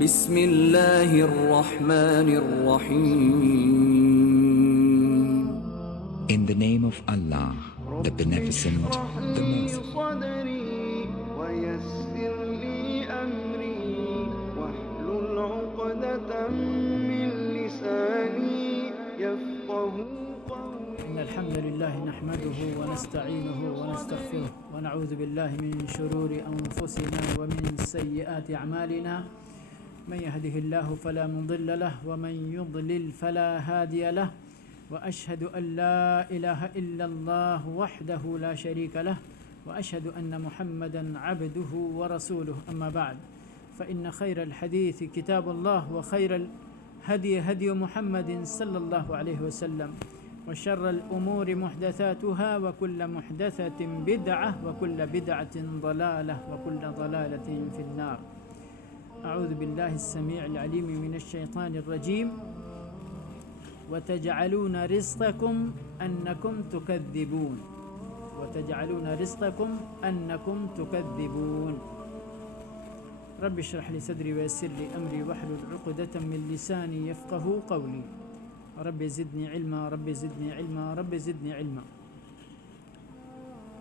بسم اللہ الرحمن الرحیم. In the name of Allah, the Beneficent, the Merciful. صدري ويسر لي أمري واحلل عقدة من لساني يفقه قولي. إن الحمد لله نحمده ونستعينه ونستغفره ونعوذ بالله من شرور أنفسنا ومن سيئات أعمالنا. من يهده الله فلا مضل له ومن يضلل فلا هادي له. وأشهد أن لا إله إلا الله وحده لا شريك له وأشهد أن محمدا عبده ورسوله. أما بعد فإن خير الحديث كتاب الله وخير الهدي هدي محمد صلى الله عليه وسلم وشر الأمور محدثاتها وكل محدثة بدعة وكل بدعة ضلالة وكل ضلالة في النار. أعوذ بالله السميع العليم من الشيطان الرجيم. وتجعلون رزقكم أنكم تكذبون وتجعلون رزقكم أنكم تكذبون. رب اشرح لي صدري ويسر لي أمري واحلل عقدة من لساني يفقه قولي. رب زدني علما رب زدني علما رب زدني علما.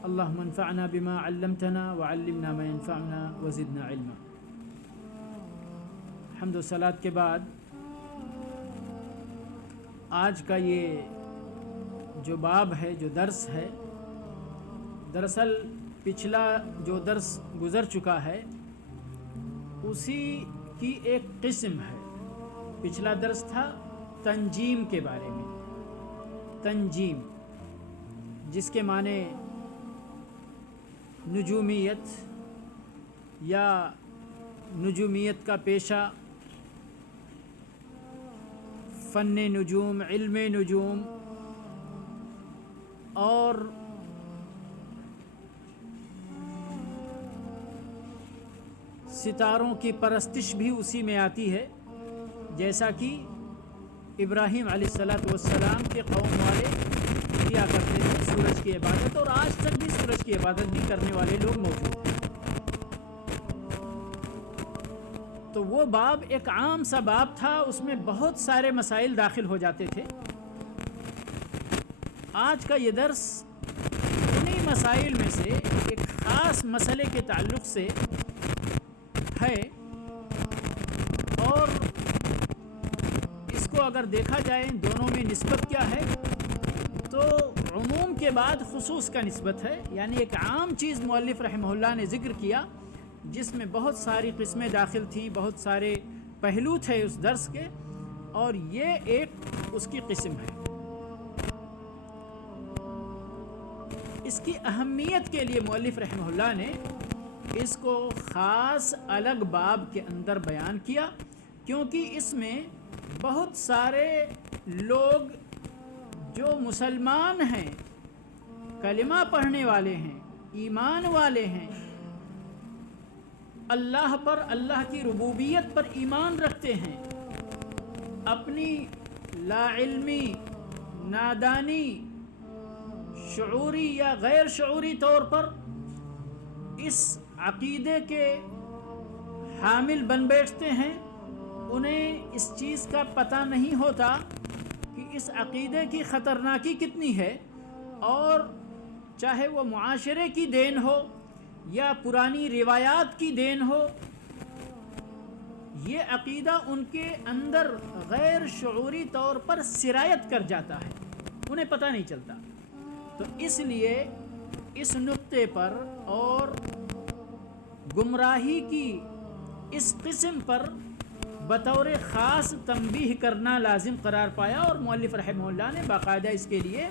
اللهم انفعنا بما علمتنا وعلمنا ما ينفعنا وزدنا علما. حمد و صلات کے بعد آج کا یہ جو باب ہے، جو درس ہے، دراصل پچھلا جو درس گزر چکا ہے اسی کی ایک قسم ہے. پچھلا درس تھا تنجیم کے بارے میں. تنجیم جس کے معنی نجومیت یا نجومیت کا پیشہ، فن نجوم، علم نجوم اور ستاروں کی پرستش بھی اسی میں آتی ہے، جیسا کہ ابراہیم علیہ السلام کے قوم والے کیا کرتے تھے سورج کی عبادت، اور آج تک بھی سورج کی عبادت بھی کرنے والے لوگ موجود ہیں. تو وہ باب ایک عام سا باب تھا، اس میں بہت سارے مسائل داخل ہو جاتے تھے. آج کا یہ درس انہی مسائل میں سے ایک خاص مسئلے کے تعلق سے ہے، اور اس کو اگر دیکھا جائے دونوں میں نسبت کیا ہے تو عموم کے بعد خصوص کا نسبت ہے. یعنی ایک عام چیز مؤلف رحمہ اللہ نے ذکر کیا جس میں بہت ساری قسمیں داخل تھیں، بہت سارے پہلو تھے اس درس کے، اور یہ ایک اس کی قسم ہے. اس کی اہمیت کے لیے مؤلف رحمہ اللہ نے اس کو خاص الگ باب کے اندر بیان کیا، کیونکہ اس میں بہت سارے لوگ جو مسلمان ہیں، کلمہ پڑھنے والے ہیں، ایمان والے ہیں، اللہ پر، اللہ کی ربوبیت پر ایمان رکھتے ہیں، اپنی لا علمی، نادانی، شعوری یا غیر شعوری طور پر اس عقیدے کے حامل بن بیٹھتے ہیں. انہیں اس چیز کا پتہ نہیں ہوتا کہ اس عقیدے کی خطرناکی کتنی ہے، اور چاہے وہ معاشرے کی دین ہو یا پرانی روایات کی دین ہو، یہ عقیدہ ان کے اندر غیر شعوری طور پر سرایت کر جاتا ہے، انہیں پتہ نہیں چلتا. تو اس لیے اس نقطے پر اور گمراہی کی اس قسم پر بطور خاص تنبیہ کرنا لازم قرار پایا، اور مؤلف رحمہ اللہ نے باقاعدہ اس کے لیے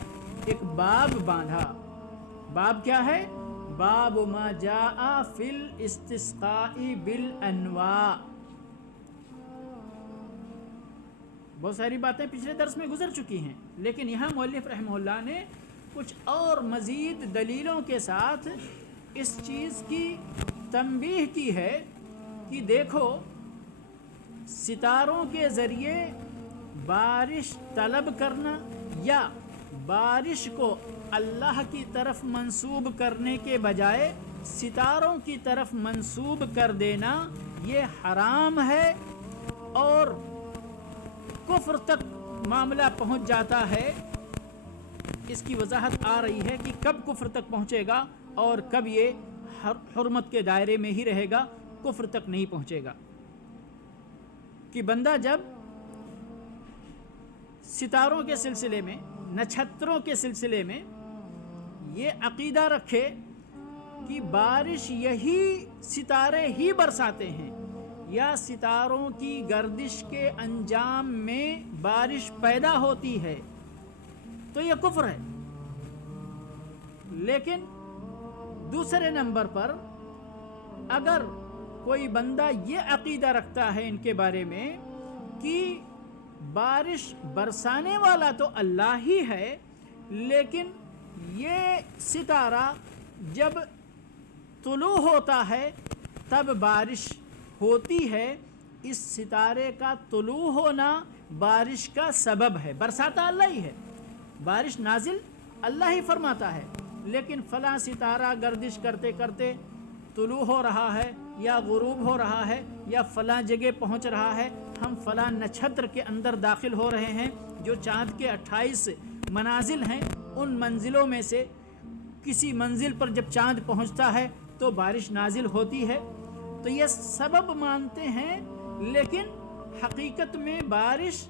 ایک باب باندھا. باب کیا ہے؟ باب ما جاء فی الاستسقاء بالانواع. بہت ساری باتیں پچھلے درس میں گزر چکی ہیں، لیکن یہاں مؤلف رحمہ اللہ نے کچھ اور مزید دلیلوں کے ساتھ اس چیز کی تنبیہ کی ہے کہ دیکھو، ستاروں کے ذریعے بارش طلب کرنا یا بارش کو اللہ کی طرف منسوب کرنے کے بجائے ستاروں کی طرف منسوب کر دینا یہ حرام ہے اور کفر تک معاملہ پہنچ جاتا ہے، اس کی وضاحت آ رہی ہے کہ کب کفر تک پہنچے گا اور کب یہ حرمت کے دائرے میں ہی رہے گا، کفر تک نہیں پہنچے گا۔ کہ بندہ جب ستاروں کے سلسلے میں، نچھتروں کے سلسلے میں یہ عقیدہ رکھے کہ بارش یہی ستارے ہی برساتے ہیں یا ستاروں کی گردش کے انجام میں بارش پیدا ہوتی ہے، تو یہ کفر ہے۔ لیکن دوسرے نمبر پر اگر کوئی بندہ یہ عقیدہ رکھتا ہے ان کے بارے میں کہ بارش برسانے والا تو اللہ ہی ہے، لیکن یہ ستارہ جب طلوع ہوتا ہے تب بارش ہوتی ہے، اس ستارے کا طلوع ہونا بارش کا سبب ہے۔ برساتا اللہ ہی ہے، بارش نازل اللہ ہی فرماتا ہے، لیکن فلاں ستارہ گردش کرتے کرتے طلوع ہو رہا ہے یا غروب ہو رہا ہے یا فلاں جگہ پہنچ رہا ہے، ہم فلاں نچھتر کے اندر داخل ہو رہے ہیں جو چاند کے 28 منازل ہیں، ان منزلوں میں سے کسی منزل پر جب چاند پہنچتا ہے تو بارش نازل ہوتی ہے، تو یہ سبب مانتے ہیں، لیکن حقیقت میں بارش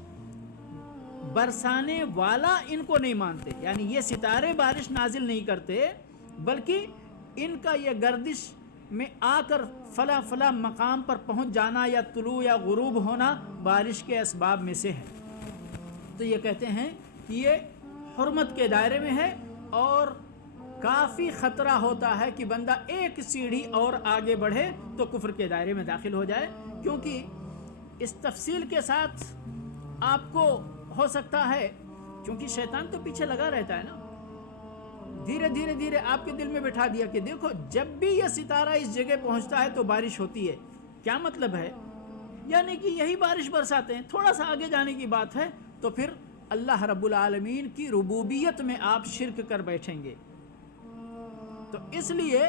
برسانے والا ان کو نہیں مانتے۔ یعنی یہ ستارے بارش نازل نہیں کرتے، بلکہ ان کا یہ گردش میں آ کر فلاں فلاں مقام پر پہنچ جانا یا طلوع یا غروب ہونا بارش کے اسباب میں سے ہے۔ تو یہ کہتے ہیں کہ یہ حرمت کے دائرے میں ہے اور کافی خطرہ ہوتا ہے کہ بندہ ایک سیڑھی اور آگے بڑھے تو کفر کے دائرے میں داخل ہو جائے، کیونکہ اس تفصیل کے ساتھ آپ کو ہو سکتا ہے، کیونکہ شیطان تو پیچھے لگا رہتا ہے نا، دھیرے دھیرے دھیرے آپ کے دل میں بٹھا دیا کہ دیکھو جب بھی یہ ستارہ اس جگہ پہنچتا ہے تو بارش ہوتی ہے۔ کیا مطلب ہے؟ یعنی کہ یہی بارش برساتے ہیں، تھوڑا سا آگے جانے کی بات ہے تو پھر اللہ رب العالمین کی ربوبیت میں آپ شرک کر بیٹھیں گے۔ تو اس لیے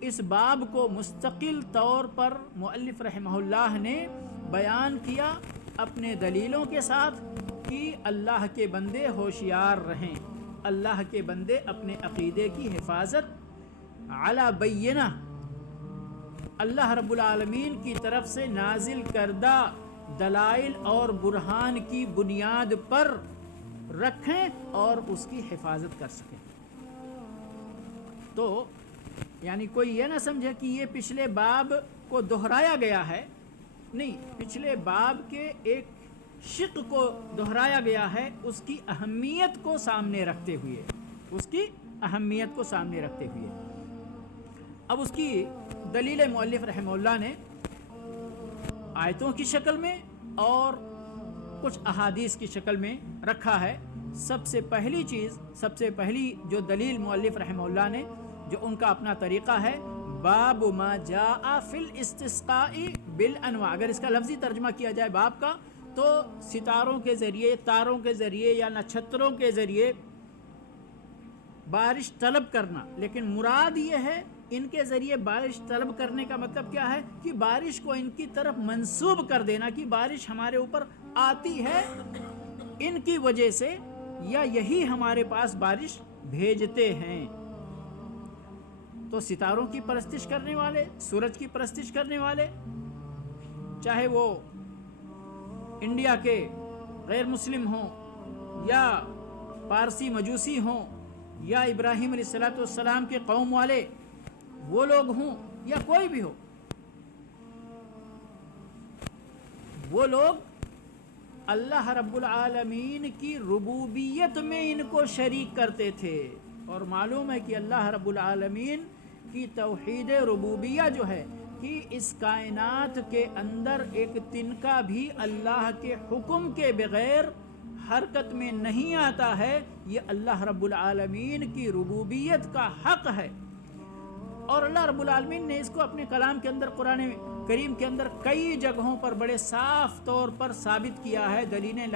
اس باب کو مستقل طور پر مؤلف رحمہ اللہ نے بیان کیا اپنے دلیلوں کے ساتھ کہ اللہ کے بندے ہوشیار رہیں، اللہ کے بندے اپنے عقیدے کی حفاظت علی بینہ، اللہ رب العالمین کی طرف سے نازل کردہ دلائل اور برہان کی بنیاد پر رکھیں اور اس کی حفاظت کر سکیں۔ تو یعنی کوئی یہ نہ سمجھے کہ یہ پچھلے باب کو دہرایا گیا ہے، نہیں، پچھلے باب کے ایک شق کو دہرایا گیا ہے، اس کی اہمیت کو سامنے رکھتے ہوئے، اس کی اہمیت کو سامنے رکھتے ہوئے۔ اب اس کی دلیل مؤلف رحمہ اللہ نے آیتوں کی شکل میں اور کچھ احادیث کی شکل میں رکھا ہے۔ سب سے پہلی جو دلیل مؤلف رحمہ اللہ نے، جو ان کا اپنا طریقہ ہے، باب ما جاء فی الاستسقاء بالانواع، اگر اس کا لفظی ترجمہ کیا جائے باب کا تو ستاروں کے ذریعے، تاروں کے ذریعے یا نچھتروں کے ذریعے بارش طلب کرنا، لیکن مراد یہ ہے ان کے ذریعے بارش طلب کرنے کا مطلب کیا ہے کہ بارش کو ان کی طرف منسوب کر دینا کہ بارش ہمارے اوپر آتی ہے ان کی وجہ سے، یا یہی ہمارے پاس بارش بھیجتے ہیں۔ تو ستاروں کی پرستش کرنے والے، سورج کی پرستش کرنے والے، چاہے وہ انڈیا کے غیر مسلم ہوں یا پارسی مجوسی ہوں یا ابراہیم علیہ السلام کے قوم والے وہ لوگ ہوں یا کوئی بھی ہو، وہ لوگ اللہ رب العالمین کی ربوبیت میں ان کو شریک کرتے تھے، اور معلوم ہے کہ اللہ رب العالمین کی توحید ربوبیہ جو ہے کہ اس کائنات کے اندر ایک تنکا بھی اللہ کے حکم کے بغیر حرکت میں نہیں آتا ہے، یہ اللہ رب العالمین کی ربوبیت کا حق ہے۔ اور اللہ رب العالمین نے اس کو اپنے کلام کے اندر، قرآن کریم کے اندر کئی جگہوں پر بڑے صاف طور پر ثابت کیا ہے، دلیلیں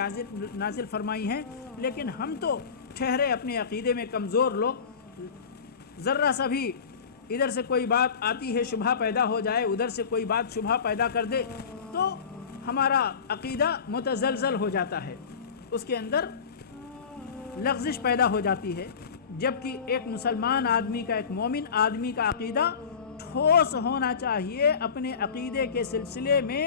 نازل فرمائی ہیں، لیکن ہم تو ٹھہرے اپنے عقیدے میں کمزور لوگ، ذرا سا بھی ادھر سے کوئی بات آتی ہے شبہ پیدا ہو جائے، ادھر سے کوئی بات شبہ پیدا کر دے، تو ہمارا عقیدہ متزلزل ہو جاتا ہے، اس کے اندر لغزش پیدا ہو جاتی ہے، جبکہ ایک مسلمان آدمی کا، ایک مومن آدمی کا عقیدہ ٹھوس ہونا چاہیے، اپنے عقیدے کے سلسلے میں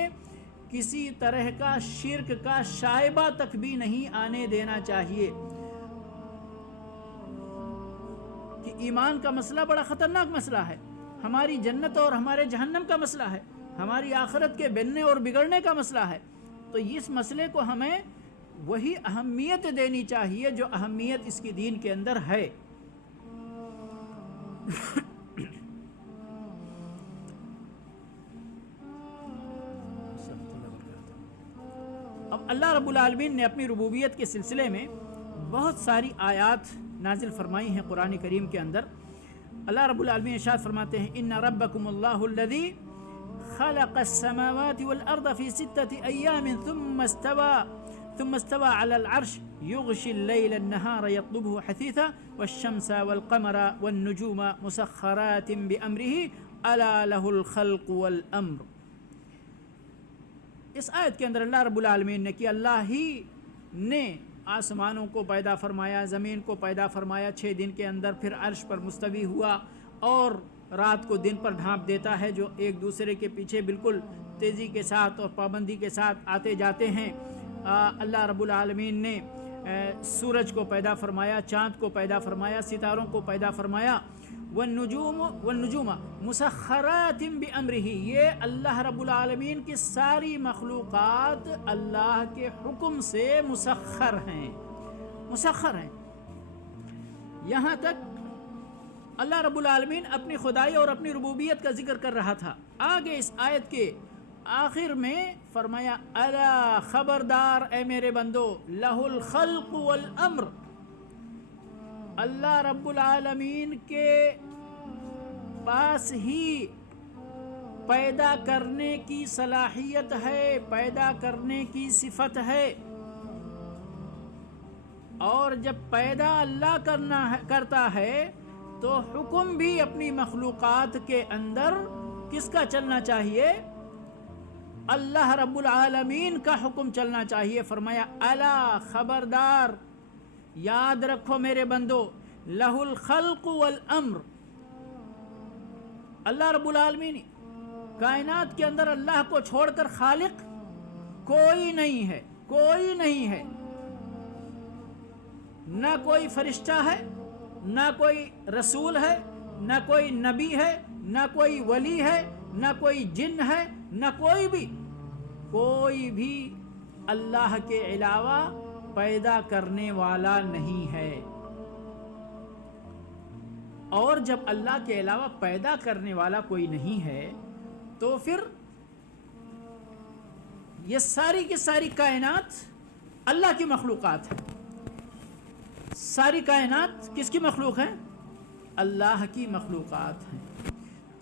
کسی طرح کا شرک کا شائبہ تک بھی نہیں آنے دینا چاہیے، کہ ایمان کا مسئلہ بڑا خطرناک مسئلہ ہے، ہماری جنت اور ہمارے جہنم کا مسئلہ ہے، ہماری آخرت کے بننے اور بگڑنے کا مسئلہ ہے، تو اس مسئلے کو ہمیں وہی اہمیت دینی چاہیے جو اہمیت اس کی دین کے اندر ہے۔ اب اللہ رب العالمین نے اپنی ربوبیت کے سلسلے میں بہت ساری آیات نازل فرمائی ہیں قرآن کریم کے اندر۔ اللہ رب العالمین ارشاد فرماتے ہیں ان ربکم اللہ الذی خلق السماوات والارض فی 6 ایام ثم استوى على العرش يغشي الليل النهار يطلبه حثيثا والشمس والقمر والنجوم مسخرات بأمره ألا له الخلق والأمر۔ اس آیت کے اندر اللہ رب العالمین نے کہ اللہ ہی نے آسمانوں کو پیدا فرمایا، زمین کو پیدا فرمایا 6 دن کے اندر، پھر عرش پر مستوی ہوا اور رات کو دن پر ڈھانپ دیتا ہے، جو ایک دوسرے کے پیچھے بالکل تیزی کے ساتھ اور پابندی کے ساتھ آتے جاتے ہیں۔ اللہ رب العالمین نے سورج کو پیدا فرمایا، چاند کو پیدا فرمایا، ستاروں کو پیدا فرمایا۔ والنجوم مسخرات بأمرہ، یہ اللہ رب العالمین کی ساری مخلوقات اللہ کے حکم سے مسخر ہیں، یہاں تک اللہ رب العالمین اپنی خدائی اور اپنی ربوبیت کا ذکر کر رہا تھا۔ آگے اس آیت کے آخر میں فرمایا الا خبردار اے میرے بندو، لہ الخلق والامر، اللہ رب العالمین کے پاس ہی پیدا کرنے کی صلاحیت ہے، پیدا کرنے کی صفت ہے، اور جب پیدا اللہ کرتا ہے تو حکم بھی اپنی مخلوقات کے اندر کس کا چلنا چاہیے؟ اللہ رب العالمین کا حکم چلنا چاہیے۔ فرمایا الا خبردار، یاد رکھو میرے بندو، لہ الخلق والامر، اللہ رب العالمین، کائنات کے اندر اللہ کو چھوڑ کر خالق کوئی نہیں ہے، کوئی نہیں ہے، نہ کوئی فرشتہ ہے، نہ کوئی رسول ہے، نہ کوئی نبی ہے، نہ کوئی ولی ہے، نہ کوئی جن ہے، نہ کوئی بھی اللہ کے علاوہ پیدا کرنے والا نہیں ہے۔ اور جب اللہ کے علاوہ پیدا کرنے والا کوئی نہیں ہے تو پھر یہ ساری کی ساری کائنات اللہ کی مخلوقات ہیں۔ ساری کائنات کس کی مخلوق ہیں؟ اللہ کی مخلوقات ہیں۔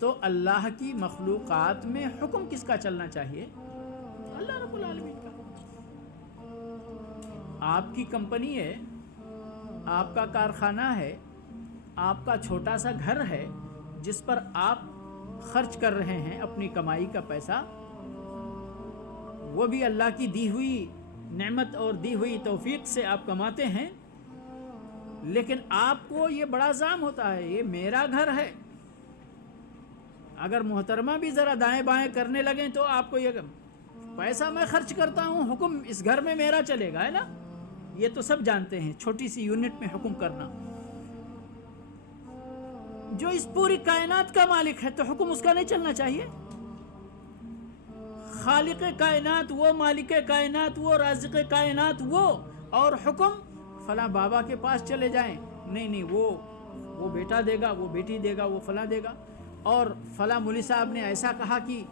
تو اللہ کی مخلوقات میں حکم کس کا چلنا چاہیے؟ اللہ رب العالمین کا۔ آپ کی کمپنی ہے، آپ کا کارخانہ ہے، آپ کا چھوٹا سا گھر ہے جس پر آپ خرچ کر رہے ہیں اپنی کمائی کا پیسہ، وہ بھی اللہ کی دی ہوئی نعمت اور دی ہوئی توفیق سے آپ کماتے ہیں، لیکن آپ کو یہ بڑا ظلم ہوتا ہے، یہ میرا گھر ہے۔ اگر محترمہ بھی ذرا دائیں بائیں کرنے لگیں تو آپ کو یہ پیسہ میں خرچ کرتا ہوں، حکم اس گھر میں میرا چلے گا، ہے نا؟ یہ تو سب جانتے ہیں، چھوٹی سی یونٹ میں حکم کرنا۔ جو اس پوری کائنات کا مالک ہے تو حکم اس کا نہیں چلنا چاہیے؟ خالق کائنات وہ، مالک کائنات وہ، رازق کائنات وہ، اور حکم فلاں بابا کے پاس چلے جائیں، نہیں وہ بیٹا دے گا، وہ بیٹی دے گا، وہ فلاں دے گا، اور فلاں مولوی صاحب نے ایسا کہا کہ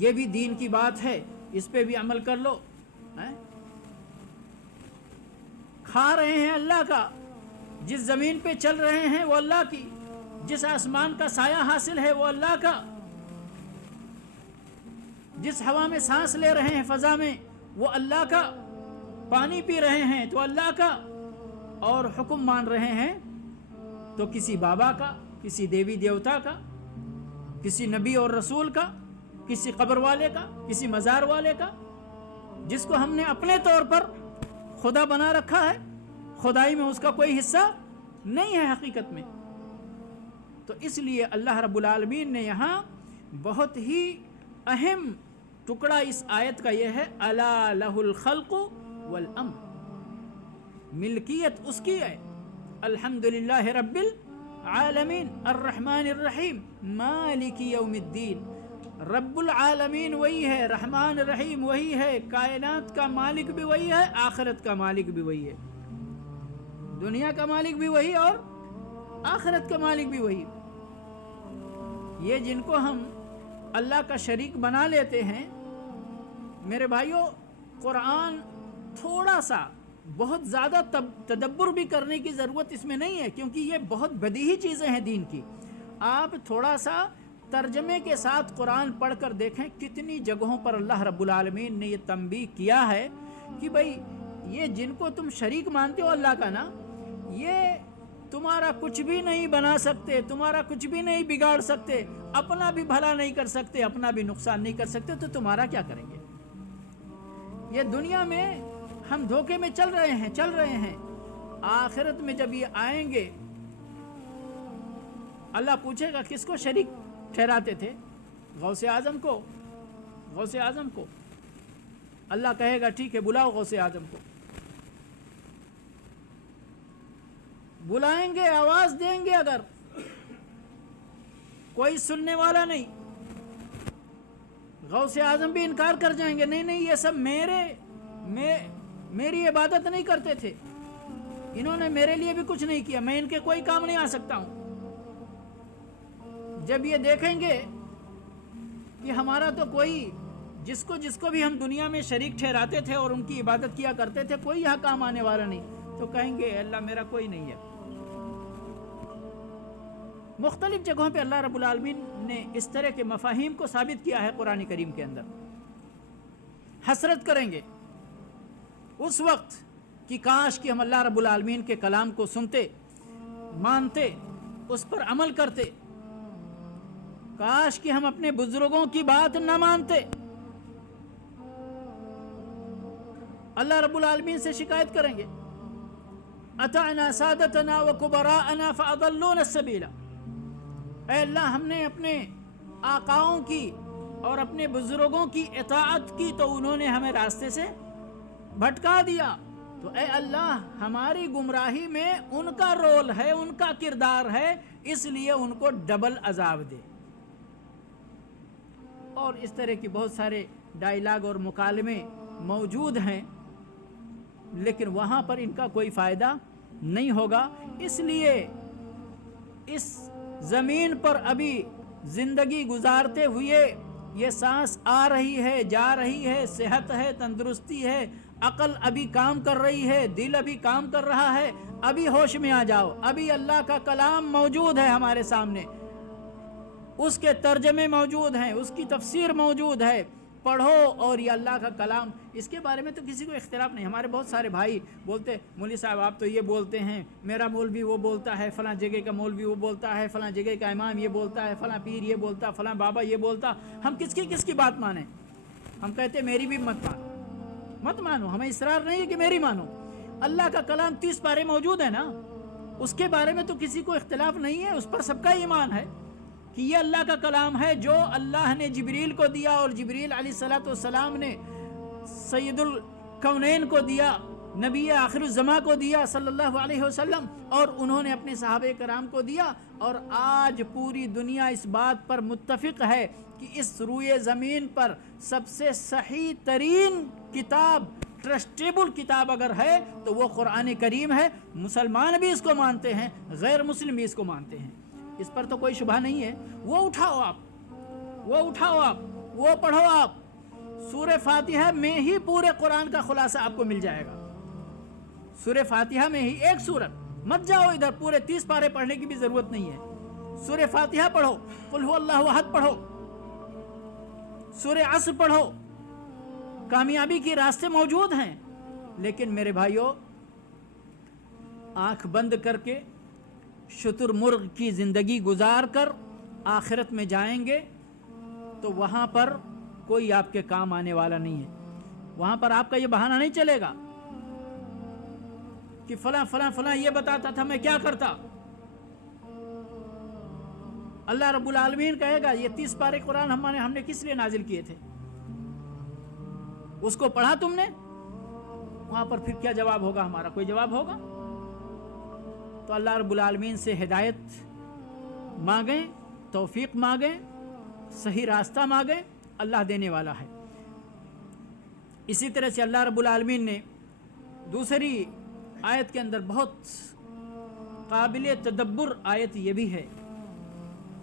یہ بھی دین کی بات ہے، اس پہ بھی عمل کر لو۔ کھا رہے ہیں اللہ کا، جس زمین پہ چل رہے ہیں وہ اللہ کی، جس آسمان کا سایہ حاصل ہے وہ اللہ کا، جس ہوا میں سانس لے رہے ہیں فضا میں وہ اللہ کا، پانی پی رہے ہیں تو اللہ کا، اور حکم مان رہے ہیں تو کسی بابا کا، کسی دیوی دیوتا کا، کسی نبی اور رسول کا۔ کسی قبر والے کا، کسی مزار والے کا، جس کو ہم نے اپنے طور پر خدا بنا رکھا ہے، خدائی میں اس کا کوئی حصہ نہیں ہے حقیقت میں۔ تو اس لیے اللہ رب العالمین نے یہاں بہت ہی اہم ٹکڑا اس آیت کا یہ ہے، الا لہ الخلق والامر، ملکیت اس کی ہے، الحمدللہ رب العالمین الرحمن الرحیم مالک یوم الدین۔ رب العالمین وہی ہے، رحمان الرحیم وہی ہے، کائنات کا مالک بھی وہی ہے، آخرت کا مالک بھی وہی ہے، دنیا کا مالک بھی وہی اور آخرت کا مالک بھی وہی۔ یہ جن کو ہم اللہ کا شریک بنا لیتے ہیں، میرے بھائیوں، قرآن تھوڑا سا بہت زیادہ تدبر بھی کرنے کی ضرورت اس میں نہیں ہے، کیونکہ یہ بہت بدیہی چیزیں ہیں دین کی۔ آپ تھوڑا سا ترجمے کے ساتھ قرآن پڑھ کر دیکھیں، کتنی جگہوں پر اللہ رب العالمین نے یہ تنبیہ کیا ہے کہ بھئی یہ جن کو تم شریک مانتے ہو اللہ کا نا، یہ تمہارا کچھ بھی نہیں بنا سکتے، تمہارا کچھ بھی نہیں بگاڑ سکتے، اپنا بھی بھلا نہیں کر سکتے، اپنا بھی نقصان نہیں کر سکتے، تو تمہارا کیا کریں گے؟ یہ دنیا میں ہم دھوکے میں چل رہے ہیں، آخرت میں جب یہ آئیں گے اللہ پوچھے گا کس کو شریک ٹھہراتے تھے؟ غوث اعظم کو۔ اللہ کہے گا ٹھیک ہے بلاؤ غوث اعظم کو، بلائیں گے، آواز دیں گے، اگر کوئی سننے والا نہیں، غوث اعظم بھی انکار کر جائیں گے، نہیں یہ سب میری عبادت نہیں کرتے تھے، انہوں نے میرے لیے بھی کچھ نہیں کیا، میں ان کے کوئی کام نہیں آ سکتا ہوں۔ جب یہ دیکھیں گے کہ ہمارا تو کوئی جس کو بھی ہم دنیا میں شریک ٹھہراتے تھے اور ان کی عبادت کیا کرتے تھے، کوئی یہاں کام آنے والا نہیں، تو کہیں گے اللہ میرا کوئی نہیں ہے۔ مختلف جگہوں پہ اللہ رب العالمین نے اس طرح کے مفاہیم کو ثابت کیا ہے قرآن کریم کے اندر۔ حسرت کریں گے اس وقت کہ کاش کہ ہم اللہ رب العالمین کے کلام کو سنتے، مانتے، اس پر عمل کرتے، کاش کہ ہم اپنے بزرگوں کی بات نہ مانتے۔ اللہ رب العالمین سے شکایت کریں گے، اطعنا سادتنا وکبراءنا فاضلونا السبیل، اے اللہ ہم نے اپنے آقاؤں کی اور اپنے بزرگوں کی اطاعت کی تو انہوں نے ہمیں راستے سے بھٹکا دیا، تو اے اللہ ہماری گمراہی میں ان کا رول ہے، ان کا کردار ہے، اس لیے ان کو ڈبل عذاب دے۔ اور اس طرح کی بہت سارے ڈائیلاگ اور مکالمے موجود ہیں، لیکن وہاں پر ان کا کوئی فائدہ نہیں ہوگا۔ اس لیے اس زمین پر ابھی زندگی گزارتے ہوئے یہ سانس آ رہی ہے، جا رہی ہے، صحت ہے، تندرستی ہے، عقل ابھی کام کر رہی ہے، دل ابھی کام کر رہا ہے، ابھی ہوش میں آ جاؤ، ابھی اللہ کا کلام موجود ہے ہمارے سامنے، اس کے ترجمے موجود ہیں، اس کی تفسیر موجود ہے، پڑھو، اور یہ اللہ کا کلام، اس کے بارے میں تو کسی کو اختلاف نہیں۔ ہمارے بہت سارے بھائی بولتے مولوی صاحب آپ تو یہ بولتے ہیں، میرا مولوی وہ بولتا ہے، فلاں جگہ کا مولوی وہ بولتا ہے، فلاں جگہ کا امام یہ بولتا ہے، فلاں پیر یہ بولتا، فلاں بابا یہ بولتا، ہم کس کی بات مانیں؟ ہم کہتے میری بھی مت مانو، ہمیں اصرار نہیں ہے کہ میری مانو، اللہ کا کلام 30 پارے موجود ہے نا، اس کے بارے میں تو کسی کو اختلاف نہیں ہے، اس پر سب کا ایمان ہے کہ یہ اللہ کا کلام ہے جو اللہ نے جبریل کو دیا، اور جبریل علیہ السلام نے سید الکونین کو دیا، نبی آخر الزماں کو دیا صلی اللہ علیہ وسلم، اور انہوں نے اپنے صحابہ کرام کو دیا، اور آج پوری دنیا اس بات پر متفق ہے کہ اس روئے زمین پر سب سے صحیح ترین کتاب، ٹرسٹیبل کتاب اگر ہے تو وہ قرآن کریم ہے۔ مسلمان بھی اس کو مانتے ہیں، غیر مسلم بھی اس کو مانتے ہیں، اس پر تو کوئی شبہ نہیں ہے۔ وہ اٹھاؤ آپ، وہ پڑھو آپ، سورہ فاتحہ میں ہی پورے قرآن کا خلاصہ آپ کو مل جائے گا، سورہ فاتحہ میں ہی ایک سورت، مت جاؤ ادھر پورے 30 پارے پڑھنے کی بھی ضرورت نہیں ہے، سورہ فاتحہ پڑھو، قل هو اللہ احد پڑھو، سورہ عصر پڑھو، کامیابی کے راستے موجود ہیں۔ لیکن میرے بھائیوں، آنکھ بند کر کے شتر مرغ کی زندگی گزار کر آخرت میں جائیں گے تو وہاں پر کوئی آپ کے کام آنے والا نہیں ہے. وہاں پر آپ کا یہ بہانہ نہیں چلے گا کہ فلاں فلاں فلاں یہ بتاتا تھا میں کیا کرتا. اللہ رب العالمین کہے گا یہ 30 پارے قرآن ہم نے کس لیے نازل کیے تھے؟ اس کو پڑھا تم نے؟ وہاں پر پھر کیا جواب ہوگا ہمارا؟ کوئی جواب ہوگا؟ تو اللہ رب العالمین سے ہدایت مانگیں، توفیق مانگیں، صحیح راستہ مانگیں، اللہ دینے والا ہے. اسی طرح سے اللہ رب العالمین نے دوسری آیت کے اندر بہت قابل تدبر آیت یہ بھی ہے،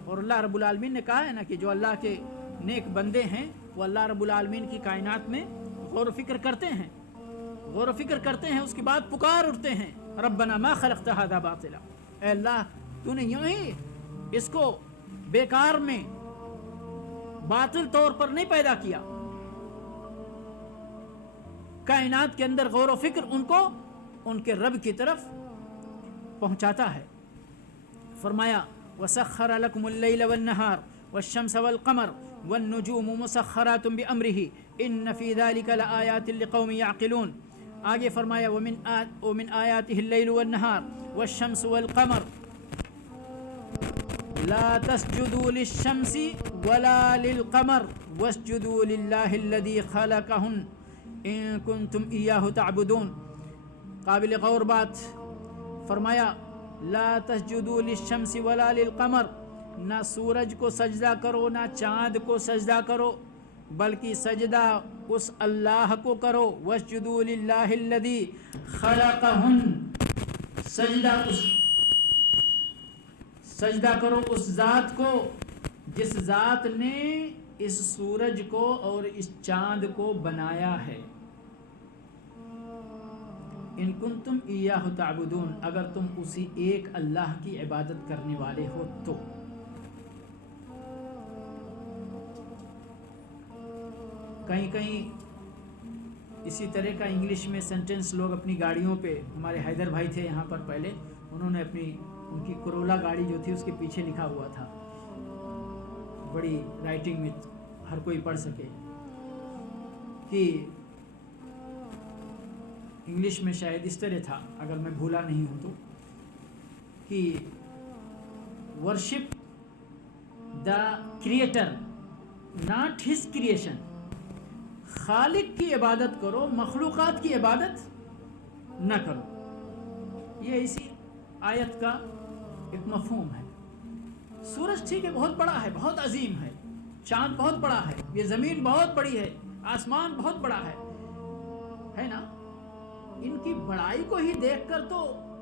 اور اللہ رب العالمین نے کہا ہے نا کہ جو اللہ کے نیک بندے ہیں وہ اللہ رب العالمین کی کائنات میں غور و فکر کرتے ہیں، غور و فکر کرتے ہیں، اس کے بعد پکار اٹھتے ہیں ربنا ما خلقت هذا باطلا، اے اللہ تو نے یوں ہی اس کو بیکار میں باطل طور پر نہیں پیدا کیا. کائنات کے اندر غور و فکر ان کو ان کے رب کی طرف پہنچاتا ہے. فرمایا وَسَخَّرَ لَكُمُ اللَّيْلَ وَالنَّهَارَ وَالشَّمْسَ وَالْقَمَرَ وَالنُّجُومُ مُسَخَّرَاتٌ بِأَمْرِهِ إِنَّ فِي ذَلِكَ لَآيَاتٍ لِقَوْمٍ يَعْقِلُونَ. آگے فرمایا وَمِنْ آيَاتِهِ اللَّيْلُ وَالنَّهَارُ وَالشَّمْسُ وَالْقَمَرُ لَا تَسْجُدُوا لِلشَّمْسِ وَلَا لِلْقَمَرِ وَاسْجُدُوا لِلَّهِ الَّذِي خَلَقَهُنَّ إِن كُنتُمْ إِيَّاهُ تَعْبُدُونَ. قابل غور بات فرمایا لا تسجدوا للشمس ولا للقمر، نہ سورج کو سجدہ کرو نہ چاند کو سجدہ کرو، بلکہ سجدہ اس اللہ کو کرو. واسجدوا للہ الذی خلقہن، سجدہ کرو اس ذات کو جس ذات نے اس سورج کو اور اس چاند کو بنایا ہے. ان کنتم ایاہ تعبدون، اگر تم اسی ایک اللہ کی عبادت کرنے والے ہو تو. کہیں اسی طرح کا انگلش میں سینٹنس لوگ اپنی گاڑیوں پہ، ہمارے حیدر بھائی تھے یہاں پر پہلے، انہوں نے ان کی کرولا گاڑی جو تھی اس کے پیچھے لکھا ہوا تھا بڑی رائٹنگ میں ہر کوئی پڑھ سکے کہ انگلش میں شاید اس طرح تھا اگر میں بھولا نہیں ہوں تو، کہ worship the creator not his creation, خالق کی عبادت کرو مخلوقات کی عبادت نہ کرو. یہ اسی آیت کا ایک مفہوم ہے. سورج ٹھیک ہے بہت بڑا ہے، بہت عظیم ہے، چاند بہت بڑا ہے، یہ زمین بہت بڑی ہے، آسمان بہت بڑا ہے نا. ان کی بڑائی کو ہی دیکھ کر تو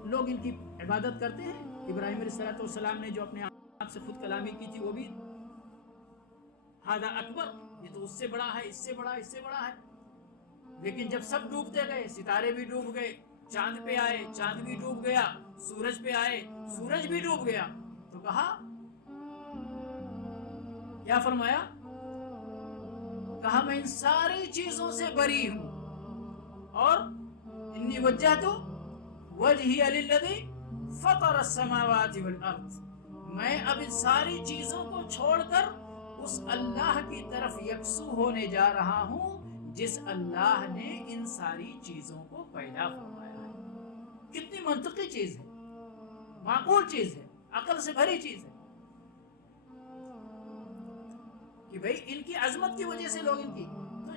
لوگ ان کی عبادت کرتے ہیں. ابراہیم علیہ السلام نے جو اپنے آپ سے خود کلامی کی تھی وہ بھی ہذا اکبر، یہ تو اس سے بڑا ہے، اس سے بڑا، اس سے بڑا ہے. لیکن جب سب ڈوبتے گئے، ستارے بھی ڈوب گئے، چاند پہ آئے، چاند بھی ڈوب گیا، سورج پہ آئے، سورج بھی ڈوب گیا، تو کہا کیا فرمایا؟ کہا میں ان ساری چیزوں سے بری ہوں اور انی وجہت وجہی للذی فطر السماوات والارض، میں اب ان ساری چیزوں کو چھوڑ کر اس اللہ کی طرف یکسو ہونے جا رہا ہوں جس اللہ نے ان ساری چیزوں کو پیدا فرمایا ہے. کتنی منطقی چیز ہے، معقول چیز ہے، عقل سے بھری چیز ہے کہ بھئی ان کی عظمت کی وجہ سے لوگ ان کی، تو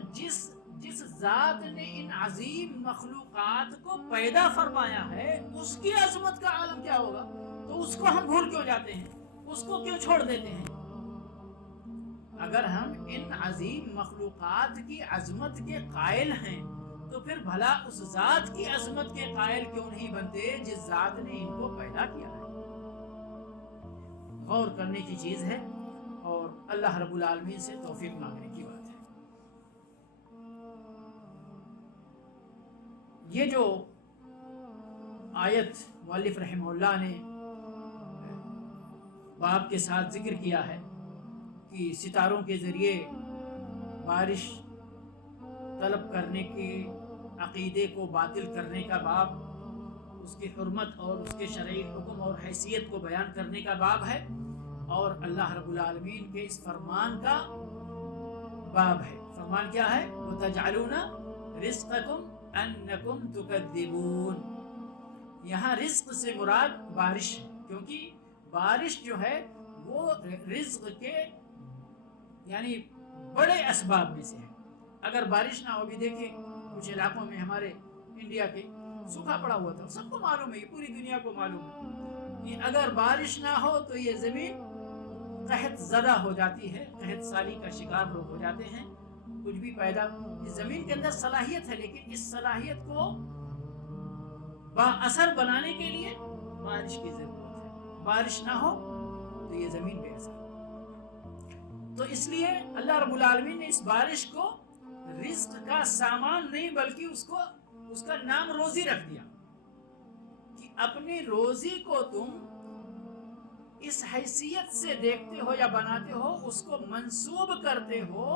جس ذات نے ان عظیم مخلوقات کو پیدا فرمایا ہے اس کی عظمت کا عالم کیا ہوگا. تو اس کو ہم بھول کیوں جاتے ہیں، اس کو کیوں چھوڑ دیتے ہیں؟ اگر ہم ان عظیم مخلوقات کی عظمت کے قائل ہیں تو پھر بھلا اس ذات کی عظمت کے قائل کیوں نہیں بنتے جس ذات نے ان کو پیدا کیا ہے. غور کرنے کی چیز ہے اور اللہ رب العالمین سے توفیق مانگنے کی بات ہے. یہ جو آیت مؤلف رحمہ اللہ نے باب کے ساتھ ذکر کیا ہے کہ ستاروں کے ذریعے بارش طلب کرنے کے عقیدے کو باطل کرنے کا باب، اس کی حرمت اور اس کے شرعی حکم اور حیثیت کو بیان کرنے کا باب ہے، اور اللہ رب العالمین کے اس فرمان کا باب ہے. فرمان کیا ہے؟ وَتَجْعَلُونَ رِزْقَكُمْ أَنَّكُمْ تُكَذِّبُونَ. یہاں رزق سے مراد بارش ہے، کیونکہ بارش جو ہے وہ رزق کے یعنی بڑے اسباب میں سے ہے. اگر بارش نہ ہو، بھی دیکھیں کچھ علاقوں میں ہمارے انڈیا کے سوکھا پڑا ہوا تھا، سب کو معلوم ہے، یہ پوری دنیا کو معلوم ہے کہ اگر بارش نہ ہو تو یہ زمین قحط زدہ ہو جاتی ہے، قحط سالی کا شکار لوگ ہو جاتے ہیں. کچھ بھی پیدا، اس زمین کے اندر صلاحیت ہے، لیکن اس صلاحیت کو با اثر بنانے کے لیے بارش کی ضرورت ہے. بارش نہ ہو تو یہ زمین بے اثر. تو اس لیے اللہ رب العالمین نے اس بارش کو رزق کا سامان نہیں بلکہ اس کا نام روزی رکھ دیا کہ اپنی روزی کو تم اس حیثیت سے دیکھتے ہو یا بناتے ہو، اس کو منسوب کرتے ہو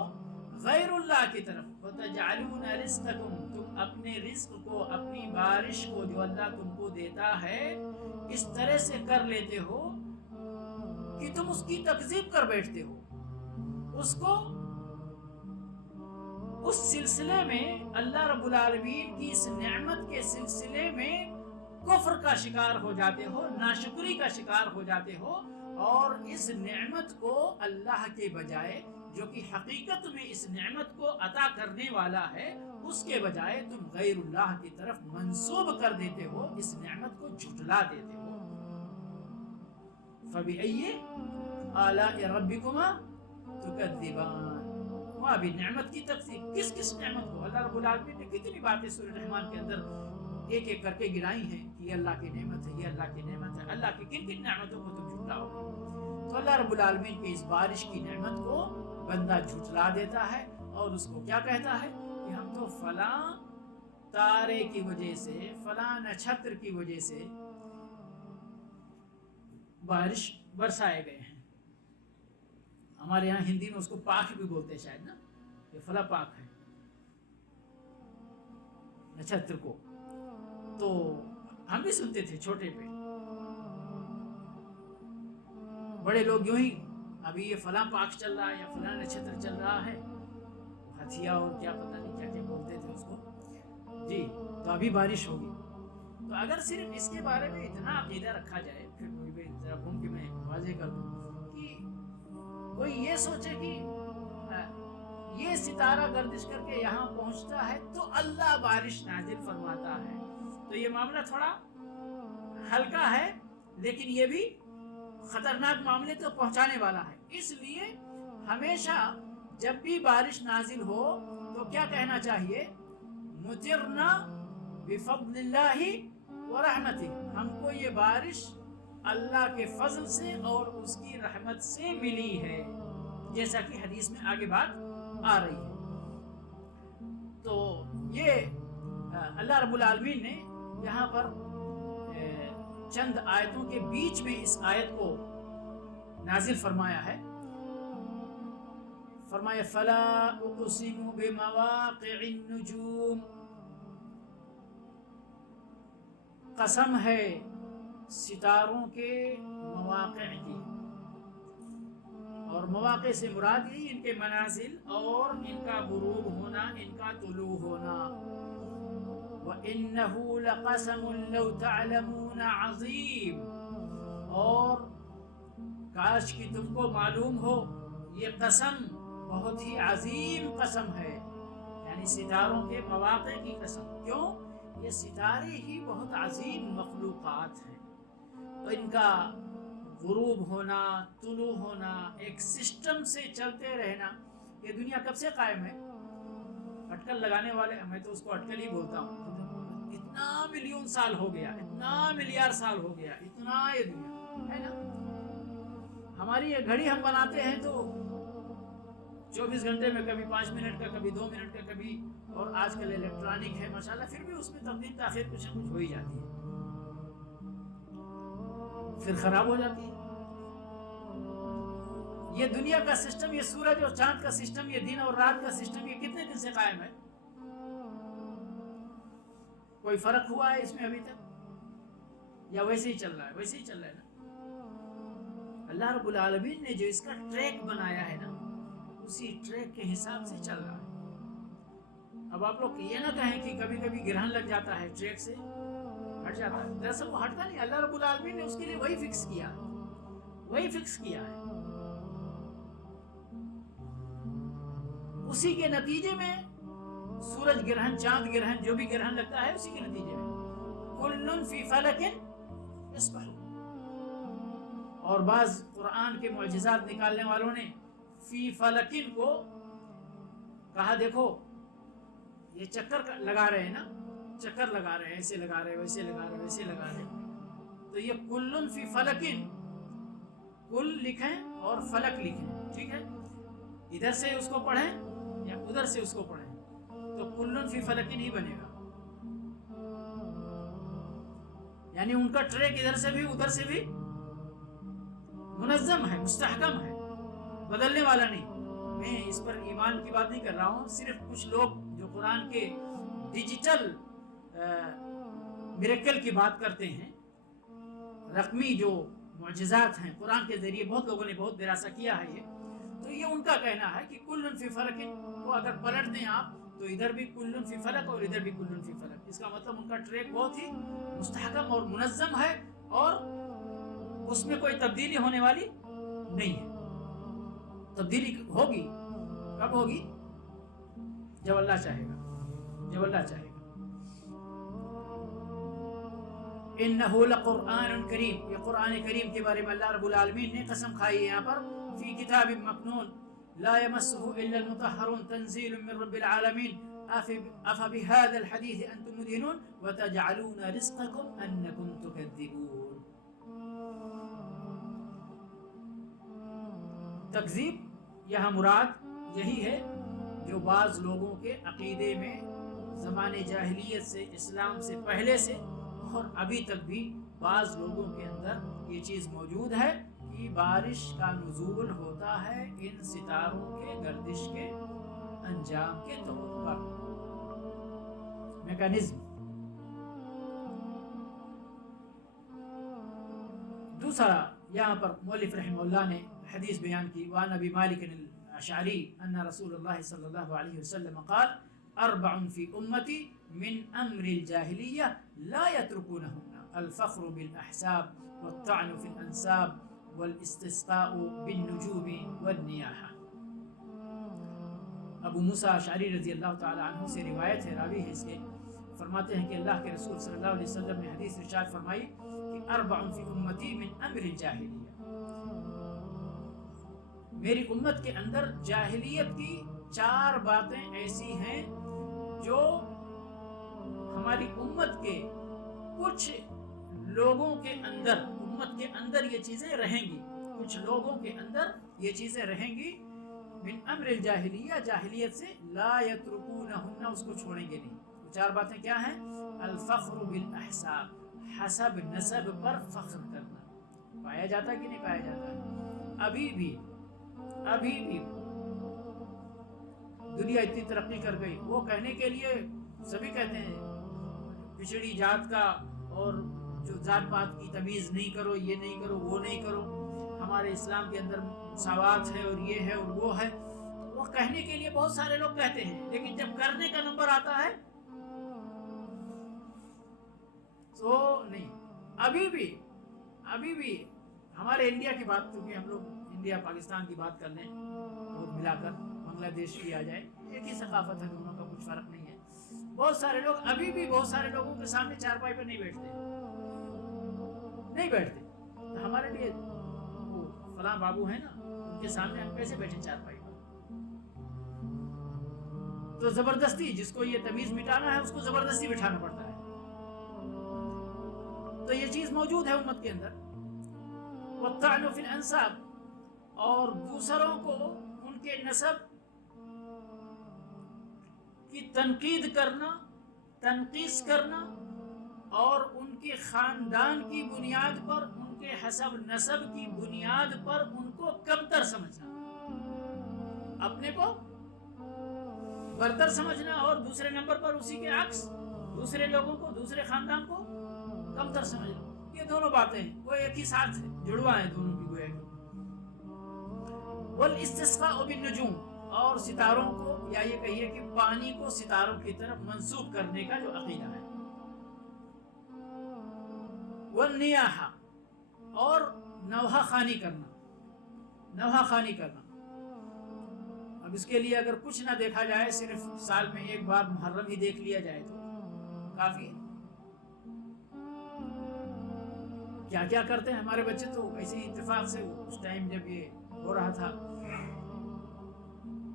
غیر اللہ کی طرف. وَتَجْعَلُونَ رِزْقَكُمْ، تم اپنے رزق کو، اپنی بارش کو جو اللہ تم کو دیتا ہے اس طرح سے کر لیتے ہو کہ تم اس کی تکذیب کر بیٹھتے ہو. اس کو اس سلسلے میں اللہ رب العالمین کی اس نعمت کے سلسلے میں کفر کا شکار ہو جاتے ہو، ناشکری کا شکار ہو جاتے ہو، اور اس نعمت کو اللہ کے بجائے جو کہ حقیقت میں اس نعمت کو عطا کرنے والا ہے اس کے بجائے تم غیر اللہ کی طرف منسوب کر دیتے ہو، اس نعمت کو جھٹلا دیتے ہو. فَبِأَيِّ آلَاءِ رَبِّكُمَا تُكَذِّبَانِ. وہاں بھی نعمت کی تکذیب. کس نعمت کو؟ اللہ رب العالمین نے کتنی باتیں سورہ رحمان کے اندر ایک ایک کر کے گرائی ہیں کہ یہ اللہ کی نعمت ہے، یہ اللہ کی نعمت ہے. اللہ کی کن نعمتوں کو تم جھٹلاؤ گے؟ تو اللہ رب العالمین کی اس بارش کی نعمت کو بندہ جھٹلا دیتا ہے اور اس کو کیا کہتا ہے کہ ہم تو فلاں تارے کی وجہ سے، فلاں نچھتر کی وجہ سے بارش برسائے گئے ہیں. ہمارے یہاں ہندی میں اس کو پاک بھی بولتے ہیں شاید نا، یہ فلاں پاک ہے نچھتر کو. تو ہم بھی سنتے تھے چھوٹے پہ، بڑے لوگ یوں ہی ابھی یہ فلاں پاک چل رہا ہے یا فلاں نچھتر چل رہا ہے، ہتھیا اور کیا پتہ نہیں کیا کیا بولتے تھے اس کو جی. تو ابھی بارش ہوگی. تو اگر صرف اس کے بارے میں اتنا عقیدہ رکھا جائے، پھر مجھے ذرا گھوم کے میں واضح کر دوں کہ کوئی یہ سوچے کہ یہ ستارہ گردش کر کے یہاں پہنچتا ہے تو اللہ بارش نازل فرماتا ہے، تو یہ معاملہ تھوڑا ہلکا ہے، لیکن یہ بھی خطرناک معاملے تو پہنچانے والا ہے. اس لیے ہمیشہ جب بھی بارش نازل ہو تو کیا کہنا چاہیے؟ مطرنا بفضل اللہ ورحمتہ. ہم کو یہ بارش اللہ کے فضل سے اور اس کی رحمت سے ملی ہے، جیسا کہ حدیث میں آگے بات آ رہی ہے. تو یہ اللہ رب العالمین نے یہاں پر چند آیتوں کے بیچ میں اس آیت کو نازل فرمایا ہے. فرمایا فلا اقسم بمواقع النجوم، قسم ہے ستاروں کے مواقع کی. اور مواقع سے مراد یہی ان کے منازل اور ان کا غروب ہونا، ان کا طلوع ہونا. وَإِنَّهُ لَقَسَمٌ لَوْ تَعْلَمُونَ عَظِيمٌ، اور کاش کہ تم کو معلوم ہو یہ قسم بہت ہی عظیم قسم ہے، یعنی ستاروں کے مواقع کی قسم. کیوں؟ یہ ستارے ہی بہت عظیم مخلوقات ہیں، تو ان کا غروب ہونا، طلوع ہونا، ایک سسٹم سے چلتے رہنا. یہ دنیا کب سے قائم ہے؟ اٹکل لگانے والے، میں تو اس کو اٹکل ہی بولتا ہوں، اتنا ملین سال ہو گیا، اتنا ملیار سال ہو گیا، اتنا یہ دنیا ہے نا. ہماری یہ گھڑی ہم بناتے ہیں تو 24 گھنٹے میں کبھی 5 منٹ کا، کبھی 2 منٹ کا، کبھی، اور آج کل الیکٹرانک ہے ماشاءاللہ، پھر بھی اس میں تقدیم تاخیر کچھ نہ کچھ ہو ہی جاتی ہے، پھر خراب ہو جاتی ہے. یہ دنیا کا سسٹم، یہ سورج اور چاند کا سسٹم، یہ دن اور رات کا سسٹم، یہ کتنے دن سے قائم ہے؟ کوئی فرق ہوا ہے اس میں ابھی تک؟ یا ویسے ہی چل رہا ہے؟ ویسے ہی چل رہا ہے نا. اللہ رب العالمین نے جو اس کا ٹریک بنایا ہے نا، اسی ٹریک کے حساب سے چل رہا ہے۔ اب آپ لوگ یہ نہ کہیں کہ کبھی کبھی گرہن لگ جاتا ہے، ٹریک سے ہٹ جاتا ہے، دراصل وہ ہٹتا نہیں، اللہ رب العالمین نے اس کے لیے وہی فکس کیا ہے۔ اسی کے نتیجے میں سورج گرہن، چاند گرہن، جو بھی گرہن لگتا ہے اسی کے نتیجے میں کل فی فلک یسبحون۔ اور بعض قرآن کے معجزات نکالنے والوں نے فی فلکن کو کہا، دیکھو یہ چکر لگا رہے ہیں نا، چکر لگا رہے ہیں، ایسے لگا رہے، ویسے لگا رہے، ویسے لگا رہے، تو یہ کل فی فلکن، کل لکھیں اور فلک لکھیں، ٹھیک ہے، ادھر سے اس کو پڑھیں یا ادھر سے اس کو پڑھیں تو کل فی فلکن ہی بنے گا، یعنی ان کا ٹریک ادھر سے بھی ادھر سے بھی منظم ہے، مستحکم ہے، بدلنے والا نہیں۔ میں اس پر ایمان کی بات نہیں کر رہا ہوں، صرف کچھ لوگ جو قرآن کے ڈیجیٹل میریکل کی بات کرتے ہیں، رقمی جو معجزات ہیں قرآن کے ذریعے بہت لوگوں نے بہت دراسہ کیا ہے، تو یہ ان کا کہنا ہے کہ کل فی فلک کو اگر پلٹ دیں آپ تو ادھر بھی کل فی فلک اور ادھر بھی کل فی فلک، اس کا مطلب ان کا ٹریک بہت ہی مستحکم اور منظم ہے اور اس میں کوئی تبدیلی ہونے والی نہیں ہے۔ تبدیلی ہوگی، کب ہوگی؟ جب اللہ چاہے گا، جب اللہ چاہے گا۔ انہ لقرآن کریم، یہ قرآن کریم کے بارے میں اللہ رب العالمین نے قسم کھائی ہے یہاں پر، فی کتاب مکنون لا یمسہ الا المطہرون تنزیل من رب العالمین افبہذا الحدیث انتم مدہنون وتجعلون رزقکم انکم تکذبون۔ تکذیب یہاں مراد یہی ہے جو بعض لوگوں کے عقیدے میں زمانے جاہلیت سے، اسلام سے پہلے سے اور ابھی تک بھی بعض لوگوں کے اندر یہ چیز موجود ہے کہ بارش کا نزول ہوتا ہے ان ستاروں کے گردش کے انجام کے طور پر، میکانزم۔ دوسرا یہاں پر مؤلف رحمہ اللہ نے حدیث بیان کی، وعن ابی مالک الاشعری ان رسول اللہ صلی اللہ علیہ وسلم قال اربع فی امتی من امر الجاہلیہ لا یترکونہن الفخر بالاحساب والطعن فی الانساب والاستسقاء بالنجوم والنیاحہ۔ ابو موسیٰ اشعری رضی اللہ تعالی عنہ سے روایت ہے، راوی ہے اس کے، فرماتے ہیں کہ اللہ کے رسول صلی اللہ علیہ وسلم نے حدیث ارشاد فرمائی کہ اربع فی امتی من امر الجاہلیہ، میری امت کے اندر جاہلیت کی 4 باتیں ایسی ہیں جو ہماری امت کے کچھ لوگوں کے اندر، امت کے اندر یہ چیزیں رہیں گی، کچھ لوگوں کے اندر یہ چیزیں رہیں گی، من امر الجاہلیہ، جاہلیت سے، لا یترکونہن، اس کو چھوڑیں گے نہیں۔ 4 باتیں کیا ہیں؟ الفخر بالاحساب، حسب نسب پر فخر کرنا، پایا جاتا کہ نہیں پایا جاتا ہے؟ ابھی بھی دنیا اتنی ترقی کر گئی، وہ کہنے کے لیے سبھی کہتے ہیں پچھڑی ذات کا اور جو ذات پات کی تمیز نہیں کرو، یہ نہیں کرو، وہ نہیں کرو، ہمارے اسلام کے اندر مساوات ہے اور یہ ہے اور وہ ہے، وہ کہنے کے لیے بہت سارے لوگ کہتے ہیں، لیکن جب کرنے کا نمبر آتا ہے تو نہیں۔ ابھی بھی ہمارے انڈیا کی بات، کیونکہ ہم لوگ انڈیا پاکستان کی بات کر لیں، بہت ملا کر بنگلہ دیش بھی آ جائے، ایک ہی ثقافت ہے، دونوں کا کچھ فرق نہیں ہے۔ بہت سارے لوگ ابھی بھی بہت سارے لوگوں کے سامنے چارپائی پر نہیں بیٹھتے، تو ہمارے لیے وہ فلاں بابو ہیں نا، ان کے سامنے ہم کیسے بیٹھیں چارپائی پر؟ تو زبردستی، جس کو یہ تمیز مٹانا ہے اس کو زبردستی بٹھانا پڑتا ہے۔ تو یہ چیز موجود ہے امت کے اندر۔ والطعن فی الانساب، اور دوسروں کو ان کے نسب کی تنقید کرنا، تنقیص کرنا، اور ان کے خاندان کی بنیاد پر، ان کے حسب نسب کی بنیاد پر ان کو کمتر سمجھنا، اپنے کو برتر سمجھنا، اور دوسرے نمبر پر اسی کے عکس دوسرے لوگوں کو، دوسرے خاندان کو کمتر سمجھنا۔ یہ دونوں باتیں وہ ایک ہی ساتھ جڑوا ہیں دونوں کی، والاستسقاء بالنجوم، اور ستاروں کو یا یہ کہیے کہ پانی کو ستاروں کی طرف منسوب کرنے کا جو عقیدہ ہے، والنیاحہ، اور نوحہ خوانی کرنا، نوحہ خوانی کرنا۔ اب اس کے لیے اگر کچھ نہ دیکھا جائے، صرف سال میں ایک بار محرم ہی دیکھ لیا جائے تو کافی ہے۔ کیا کیا کرتے ہیں ہمارے بچے تو ایسے ہی اتفاق سے، اس ٹائم جب یہ ہو رہا تھا،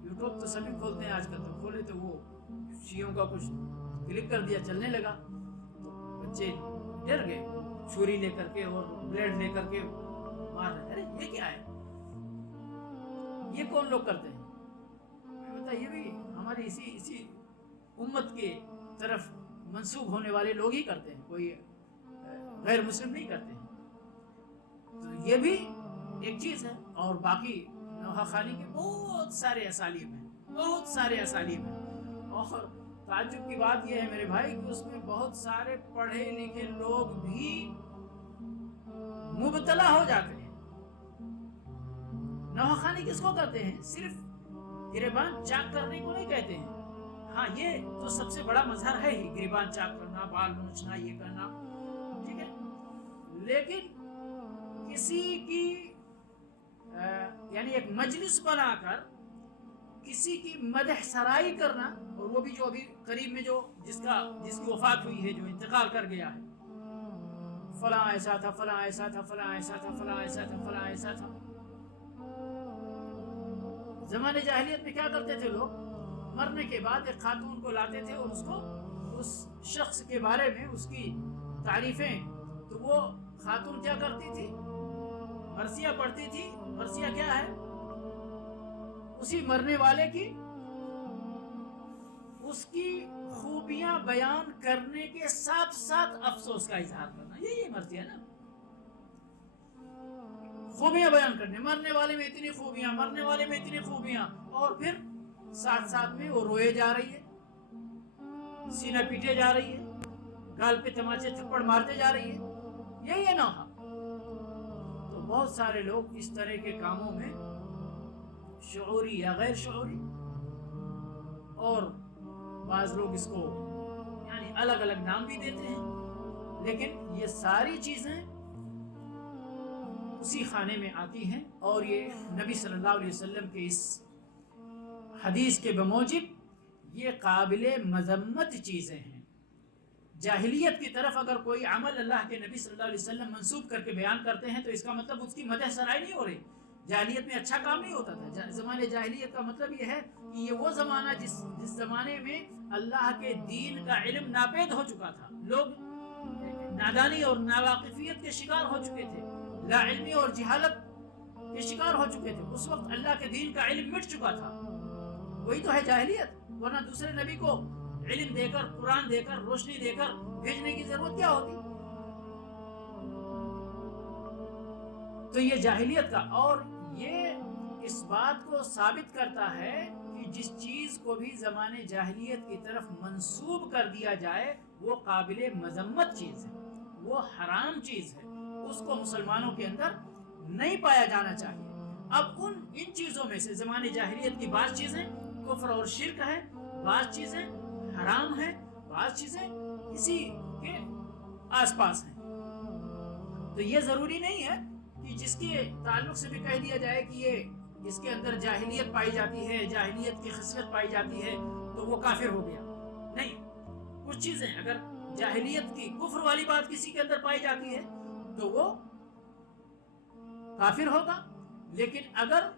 یوٹیوب تو سبھی کھولتے ہیں آج کل، تو کھولے تو وہ شیعوں کا کچھ کلک کر دیا، چلنے لگا، تو بچے ڈر گئے، چھری لے کر کے اور بلیڈ لے کر کے مار رہے، ارے یہ کیا ہے، یہ کون لوگ کرتے ہیں؟ یہ بھی ہماری اسی امت کے طرف منسوب ہونے والے لوگ ہی کرتے ہیں، کوئی غیر مسلم نہیں کرتے ہیں۔ تو یہ بھی ایک چیز ہے، اور باقی نوحہ خوانی کے بہت سارے اسالیب ہیں، بہت سارے اسالیب ہیں، اور تعجب کی بات یہ ہے میرے بھائی کہ اس میں بہت سارے پڑھے لکھے لوگ بھی مبتلا ہو جاتے ہیں۔ نوحہ خوانی کس کو کہتے ہیں؟ صرف گریبان چاک کرنے کو نہیں کہتے ہیں، ہاں یہ تو سب سے بڑا مظہر ہے ہی، گریبان چاک کرنا، بال نوچنا، یہ کرنا، ٹھیک ہے، لیکن کسی کی یعنی ایک مجلس بنا کر کسی کی مدح سرائی کرنا، اور وہ بھی جو ابھی قریب میں جو جس کی وفات ہوئی ہے، جو انتقال کر گیا ہے، فلاں ایسا تھا، فلاں ایسا تھا، فلاں ایسا تھا، فلاں ایسا تھا، فلاں ایسا تھا۔ زمانے جاہلیت میں کیا کرتے تھے لوگ؟ مرنے کے بعد ایک خاتون کو لاتے تھے اور اس کو اس شخص کے بارے میں اس کی تعریفیں، تو وہ خاتون کیا کرتی تھی؟ مرثیہ پڑھتی تھی۔ مرثیہ کیا ہے؟ اسی مرنے والے کی اس کی خوبیاں بیان کرنے کے ساتھ ساتھ افسوس کا اظہار کرنا، یہی مرثیہ ہے نا، خوبیاں بیان کرنے، مرنے والے میں اتنی خوبیاں، مرنے والے میں اتنی خوبیاں، اور پھر ساتھ ساتھ میں وہ روئے جا رہی ہے، سینہ پیٹے جا رہی ہے، گال پہ تماچے تھپڑ مارتے جا رہی ہے، یہی ہے نوحہ۔ تو بہت سارے لوگ اس طرح کے کاموں میں شعوری یا غیر شعوری، اور بعض لوگ اس کو یعنی الگ الگ نام بھی دیتے ہیں، لیکن یہ ساری چیزیں اسی خانے میں آتی ہیں، اور یہ نبی صلی اللہ علیہ وسلم کے اس حدیث کے بموجب یہ قابل مذمت چیزیں ہیں۔ جاہلیت کی طرف اگر کوئی عمل اللہ کے نبی صلی اللہ علیہ وسلم منسوب کر کے بیان کرتے ہیں تو اس کا مطلب اس کی مدح سرائی نہیں ہو رہی۔ جاہلیت میں اچھا کام نہیں ہوتا تھا۔ زمانے جاہلیت کا مطلب یہ ہے کہ یہ وہ زمانہ جس زمانے میں اللہ کے دین کا علم ناپید ہو چکا تھا، لوگ نادانی اور ناواقفیت کے شکار ہو چکے تھے، لا علمی اور جہالت کے شکار ہو چکے تھے۔ اس وقت اللہ کے دین کا علم مٹ چکا تھا، وہی تو ہے جاہلیت، ورنہ دوسرے نبی کو علم دے کر، قرآن دے کر، روشنی دے کر بھیجنے کی ضرورت کیا ہوتی؟ تو یہ جاہلیت کا، اور یہ اس بات کو ثابت کرتا ہے کہ جس چیز کو بھی زمانے جاہلیت کی طرف منسوب کر دیا جائے وہ قابل مذمت چیز ہے، وہ حرام چیز ہے، اس کو مسلمانوں کے اندر نہیں پایا جانا چاہیے۔ اب ان چیزوں میں سے زمانے جاہلیت کی بعض چیزیں کفر اور شرک ہے، بعض چیزیں حرام ہیں، بعض چیزیں اسی کے آس پاس ہیں۔ تو یہ ضروری نہیں ہے کہ جس کے تعلق سے بھی کہہ دیا جائے کہ یہ اس کے اندر جاہلیت پائی جاتی ہے، جاہلیت کی خصلت پائی جاتی ہے تو وہ کافر ہو گیا، نہیں۔ کچھ چیزیں اگر جاہلیت کی کفر والی بات کسی کے اندر پائی جاتی ہے تو وہ کافر ہوگا، لیکن اگر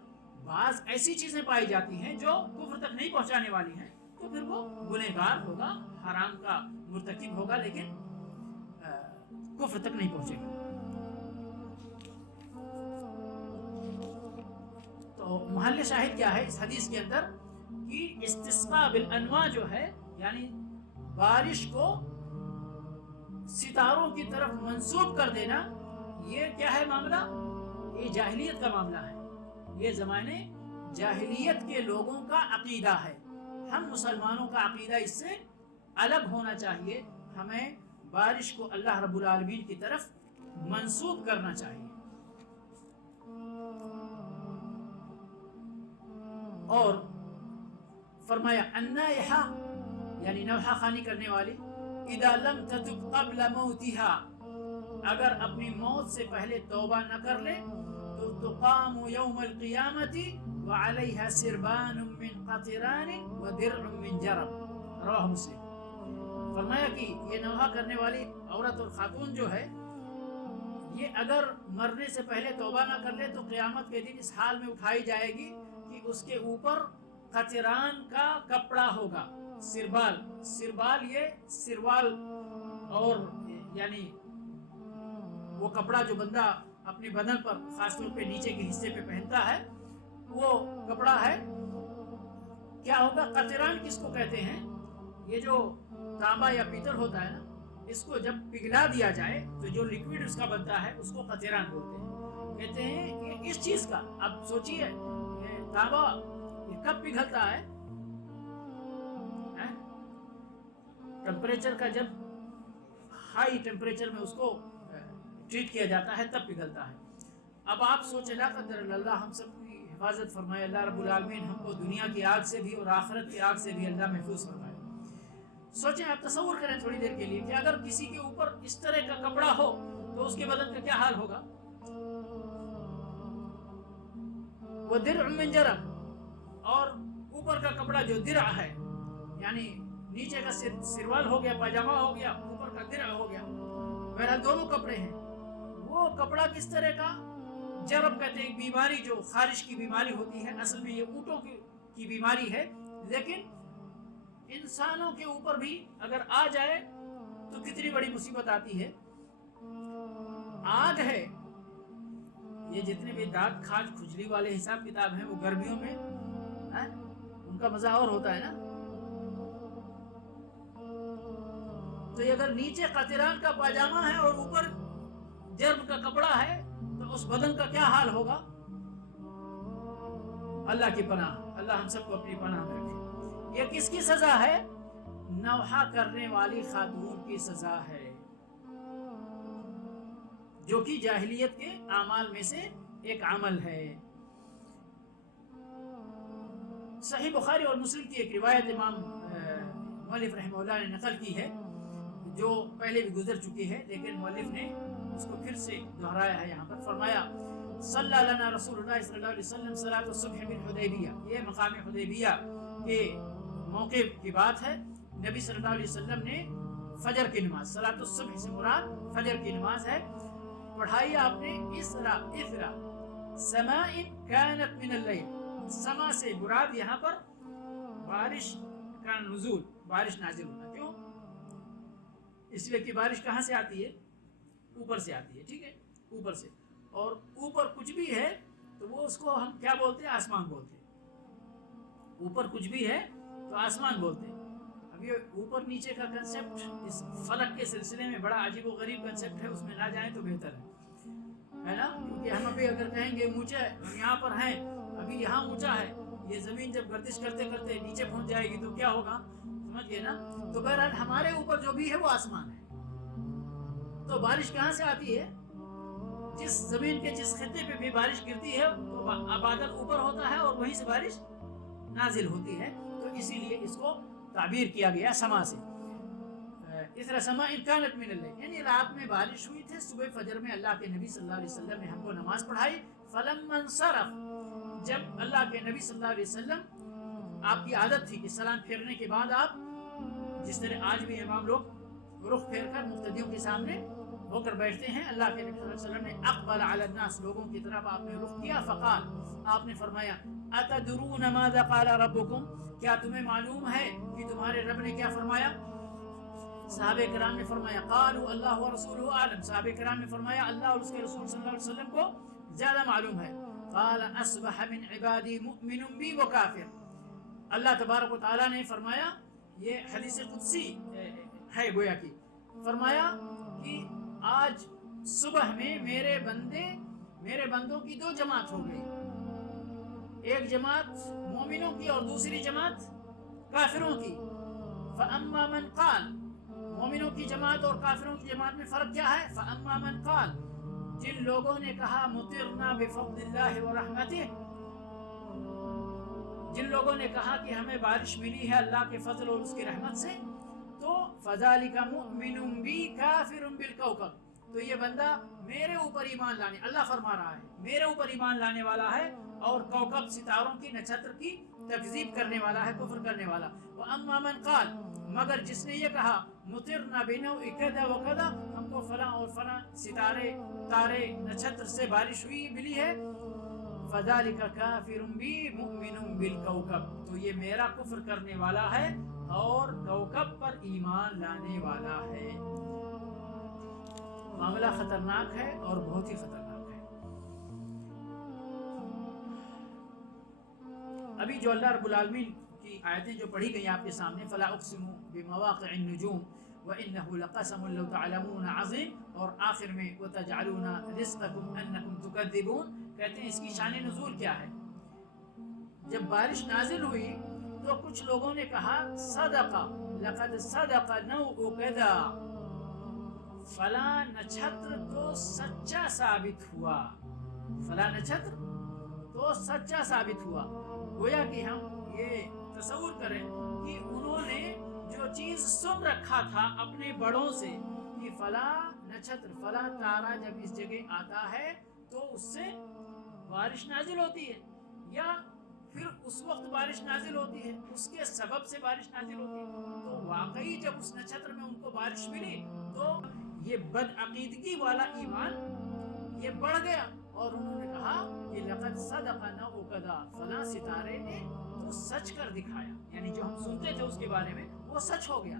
بعض ایسی چیزیں پائی جاتی ہیں جو کفر تک نہیں پہنچانے والی ہیں تو پھر وہ گنہگار ہوگا، حرام کا مرتکب ہوگا، لیکن کفر تک نہیں پہنچے گا۔ تو محل شاہد کیا ہے اس حدیث کے اندر کہ استسقاء بالانواع جو ہے، یعنی بارش کو ستاروں کی طرف منسوب کر دینا، یہ کیا ہے معاملہ؟ یہ جاہلیت کا معاملہ ہے، یہ زمانے جاہلیت کے لوگوں کا عقیدہ ہے۔ ہم مسلمانوں کا عقیدہ اس سے الگ ہونا چاہیے، ہمیں بارش کو اللہ رب العالمین کی طرف منسوب کرنا چاہیے۔ اور فرمایا النائحہ یعنی نوحہ خوانی کرنے والی اذا لم تتب قبل موتها اگر اپنی موت سے پہلے توبہ نہ کر لے تو تقام یوم القیامت وعلیہا سربان من قطران ودرع من جرب، رواہ مسلم۔ فرمایا کہ یہ نوحہ کرنے والی عورت اور خاتون جو ہے یہ اگر مرنے سے پہلے توبہ نہ کر لے تو قیامت کے دن اس حال میں اٹھائی جائے گی کہ اس کے اوپر قطران کا کپڑا ہوگا، سربال، سربال یہ سروال اور یعنی وہ کپڑا جو بندہ اپنے بدن پر خاص طور پہ نیچے کے حصے پہ پہنتا ہے وہ کپڑا ہے۔ کیا ہوگا؟ قطران کس کو کہتے ہیں؟ یہ جو تانبا یا پیتل ہوتا ہے نا، اس کو جب پگھلا دیا جائے تو جو لیکوڈ اس کا بنتا ہے اس کو قطران بولتے ہیں۔ کہتے ہیں کہ اس چیز کا، اب سوچئے تانبا یہ کب پگھلتا ہے؟ ٹمپریچر کا جب ہائی ٹمپریچر میں اس کو ٹریٹ کیا جاتا ہے تب پگھلتا ہے۔ اب آپ سوچیں، لا قدر اللہ ہم سب کی حفاظت فرمائے اللہ رب العالمین، ہم کو دنیا کی آگ سے بھی اور آخرت کی آگ سے بھی اللہ محفوظ فرمائے۔ سوچیں، آپ تصور کریں تھوڑی دیر کے لیے کہ اگر کسی کے اوپر اس طرح کا کپڑا ہو تو اس کے بدن کا کیا حال ہوگا؟ وہ درع من جرب، اور اوپر کا کپڑا جو درع ہے یعنی نیچے کا سروال ہو گیا، پاجامہ ہو گیا، اوپر کا درع ہو گیا، بہرحال دونوں کپڑے ہیں۔ وہ کپڑا کس طرح کا؟ جرب کہتے ہیں ایک بیماری جو خارش کی بیماری ہوتی ہے، اصل میں یہ اونٹوں کی بیماری ہے، لیکن انسانوں کے اوپر بھی اگر آ جائے تو کتنی بڑی مصیبت آتی ہے۔ آگ ہے، یہ جتنے بھی دانت کھاج کھجلی والے حساب کتاب ہیں وہ گرمیوں میں ان کا مزہ اور ہوتا ہے نا۔ تو یہ اگر نیچے قطران کا پاجامہ ہے اور اوپر جرب کا کپڑا ہے تو اس بدن کا کیا حال ہوگا؟ اللہ کی پناہ، اللہ ہم سب کو اپنی پناہ میں رکھے۔ یہ کس کی سزا ہے؟ نوحہ کرنے والی خاتون کی سزا ہے، جو کہ جاہلیت کے اعمال میں سے ایک عمل ہے۔ صحیح بخاری اور مسلم کی ایک روایت امام مؤلف رحمہ اللہ نے نقل کی ہے، جو پہلے بھی گزر چکی ہے لیکن مؤلف نے اس کو پھر سے دہرایا ہے۔ یہاں پر فرمایا صلی لنا رسول اللہ صلی اللہ علیہ وسلم صلاۃ الصبح بالحدیبیہ، یہ مقام حدیبیہ کے موقع کی بات ہے۔ نبی صلی اللہ علیہ وسلم نے فجر کی نماز، صلاۃ الصبح سے مراد فجر کی نماز ہے، پڑھائی آپ نے اسرا سماء كانت من اللیل، سما سے مراد یہاں پر بارش کا نزول، بارش نازل ہونا۔ کیوں؟ اس لیے کہ بارش کہاں سے آتی ہے؟ اوپر سے آتی ہے، ٹھیک ہے، اوپر سے، اور اوپر کچھ بھی ہے تو وہ اس کو ہم کیا بولتے ہیں؟ آسمان بولتے ہیں۔ اوپر کچھ بھی ہے تو آسمان بولتے ہیں۔ اب یہ اوپر نیچے کا کنسپٹ اس فلک کے سلسلے میں بڑا عجیب و غریب کنسپٹ ہے، اس میں نہ جائیں تو بہتر ہے نا، کیونکہ ہم ابھی اگر کہیں گے اونچا ہے، ہم یہاں پر ہیں، ابھی یہاں اونچا ہے، یہ زمین جب گردش کرتے کرتے نیچے پہنچ جائے گی تو کیا ہوگا؟ سمجھ گئے نا؟ تو بہرحال ہمارے اوپر جو بھی ہے وہ آسمان ہے۔ تو بارش کہاں سے آتی ہے؟ جس زمین کے جس خطے پہ بھی بارش گرتی ہے تو بادل اوپر ہوتا ہے اور وہیں سے بارش نازل ہوتی ہے، تو اسی لیے اس کو تعبیر کیا گیا سما سے۔ اس طرح سما ان کانت من اللیل، یعنی رات میں بارش ہوئی تھی، صبح فجر میں اللہ کے نبی صلی اللہ علیہ وسلم نے ہم کو نماز پڑھائی۔ فلما انصرف، جب اللہ کے نبی صلی اللہ علیہ وسلم، آپ کی عادت تھی کہ سلام پھیرنے کے بعد آپ، جس طرح آج بھی امام لوگ رخ پھیر کر مقتدیوں کے سامنے ہو کر بیٹھتے ہیں، اللہ کے نبی صلی اللہ علیہ وسلم نے اقبل علی الناس، لوگوں کی طرف آپ نے رخ کیا، فقال، آپ نے فرمایا اتدرون ماذا قال ربکم، کیا تمہیں معلوم ہے کہ تمہارے رب نے کیا فرمایا؟ صحابہ کرام نے فرمایا قالوا اللہ ورسولہ اعلم، صحابہ کرام نے فرمایا اللہ اور اس کے رسول صلی اللہ علیہ وسلم کو زیادہ معلوم ہے۔ قال اصبح من عبادی مؤمن بی وکافر، اللہ تبارک و تعالیٰ نے فرمایا، یہ حدیث قدسی ہے گویا کی، فرمایا کہ آج صبح میں میرے بندوں کی دو جماعت ہو گئی، ایک جماعت مومنوں کی اور دوسری جماعت کافروں کی۔ فَأَمَّا مَنْ قَالَ، مومنوں کی جماعت اور کافروں کی جماعت میں فرق کیا ہے؟ فَأَمَّا مَنْ قَالَ، جن لوگوں نے کہا مُطِرْنَا بِفَضْلِ اللَّهِ وَرَحْمَتِهِ، جن لوگوں نے کہا کہ ہمیں بارش ملی ہے اللہ کے فضل اور اس کی رحمت سے، تو فذالک مؤمن بی کافر بالکوکب، تو یہ بندہ میرے اوپر ایمان لانے، اللہ فرما رہا ہے میرے اوپر ایمان لانے والا ہے، اور کوکب ستاروں کی نچھتر کی تکذیب کرنے والا ہے، کفر کرنے والا۔ وَأَمَّا مَنْ قَالَ، مگر جس نے یہ کہا مطرنا بنوع کذا وکذا، ہم کو فلاں اور فلاں ستارے تارے نچھتر سے بارش ہوئی ملی ہے، فذالک کافر بی مؤمن بالکوکب، تو یہ میرا کفر کرنے والا ہے اور کوکب پر ایمان لانے والا ہے۔ معاملہ خطرناک ہے اور بہت ہی خطرناک ہے۔ ابھی جو اللہ رب العالمین کی آیتیں جو پڑھی گئی آپ کے سامنے، فلا اقسم بمواقع النجوم وانه لقسم لو تعلمون عظیم، اور آخر میں وتجعلون رزقکم انکم تکذبون، کہتے ہیں اس کی شان نزول کیا ہے۔ جب بارش نازل ہوئی تو کچھ لوگوں نے کہا صدق لقد صدق نوع کذا، فلاں نچھتر تو سچا ثابت ہوا، فلاں نچھتر تو سچا ثابت ہوا۔ گویا کہ ہم یہ تصور کریں کہ انہوں نے جو چیز سن رکھا تھا اپنے بڑوں سے کہ فلاں نچھتر فلاں تارا جب اس جگہ آتا ہے تو اس سے بارش نازل ہوتی ہے، یا پھر اس وقت بارش نازل ہوتی ہے، اس کے سبب سے بارش نازل ہوتی ہے، تو واقعی جب اس نچھتر میں ان کو بارش ملی تو یہ بدعقیدگی والا ایمان یہ بڑھ گیا، اور انہوں نے کہا کہ لقد صدق نوع کذا، فلاں ستارے نے تو سچ کر دکھایا، یعنی جو ہم سنتے تھے اس کے بارے میں وہ سچ ہو گیا۔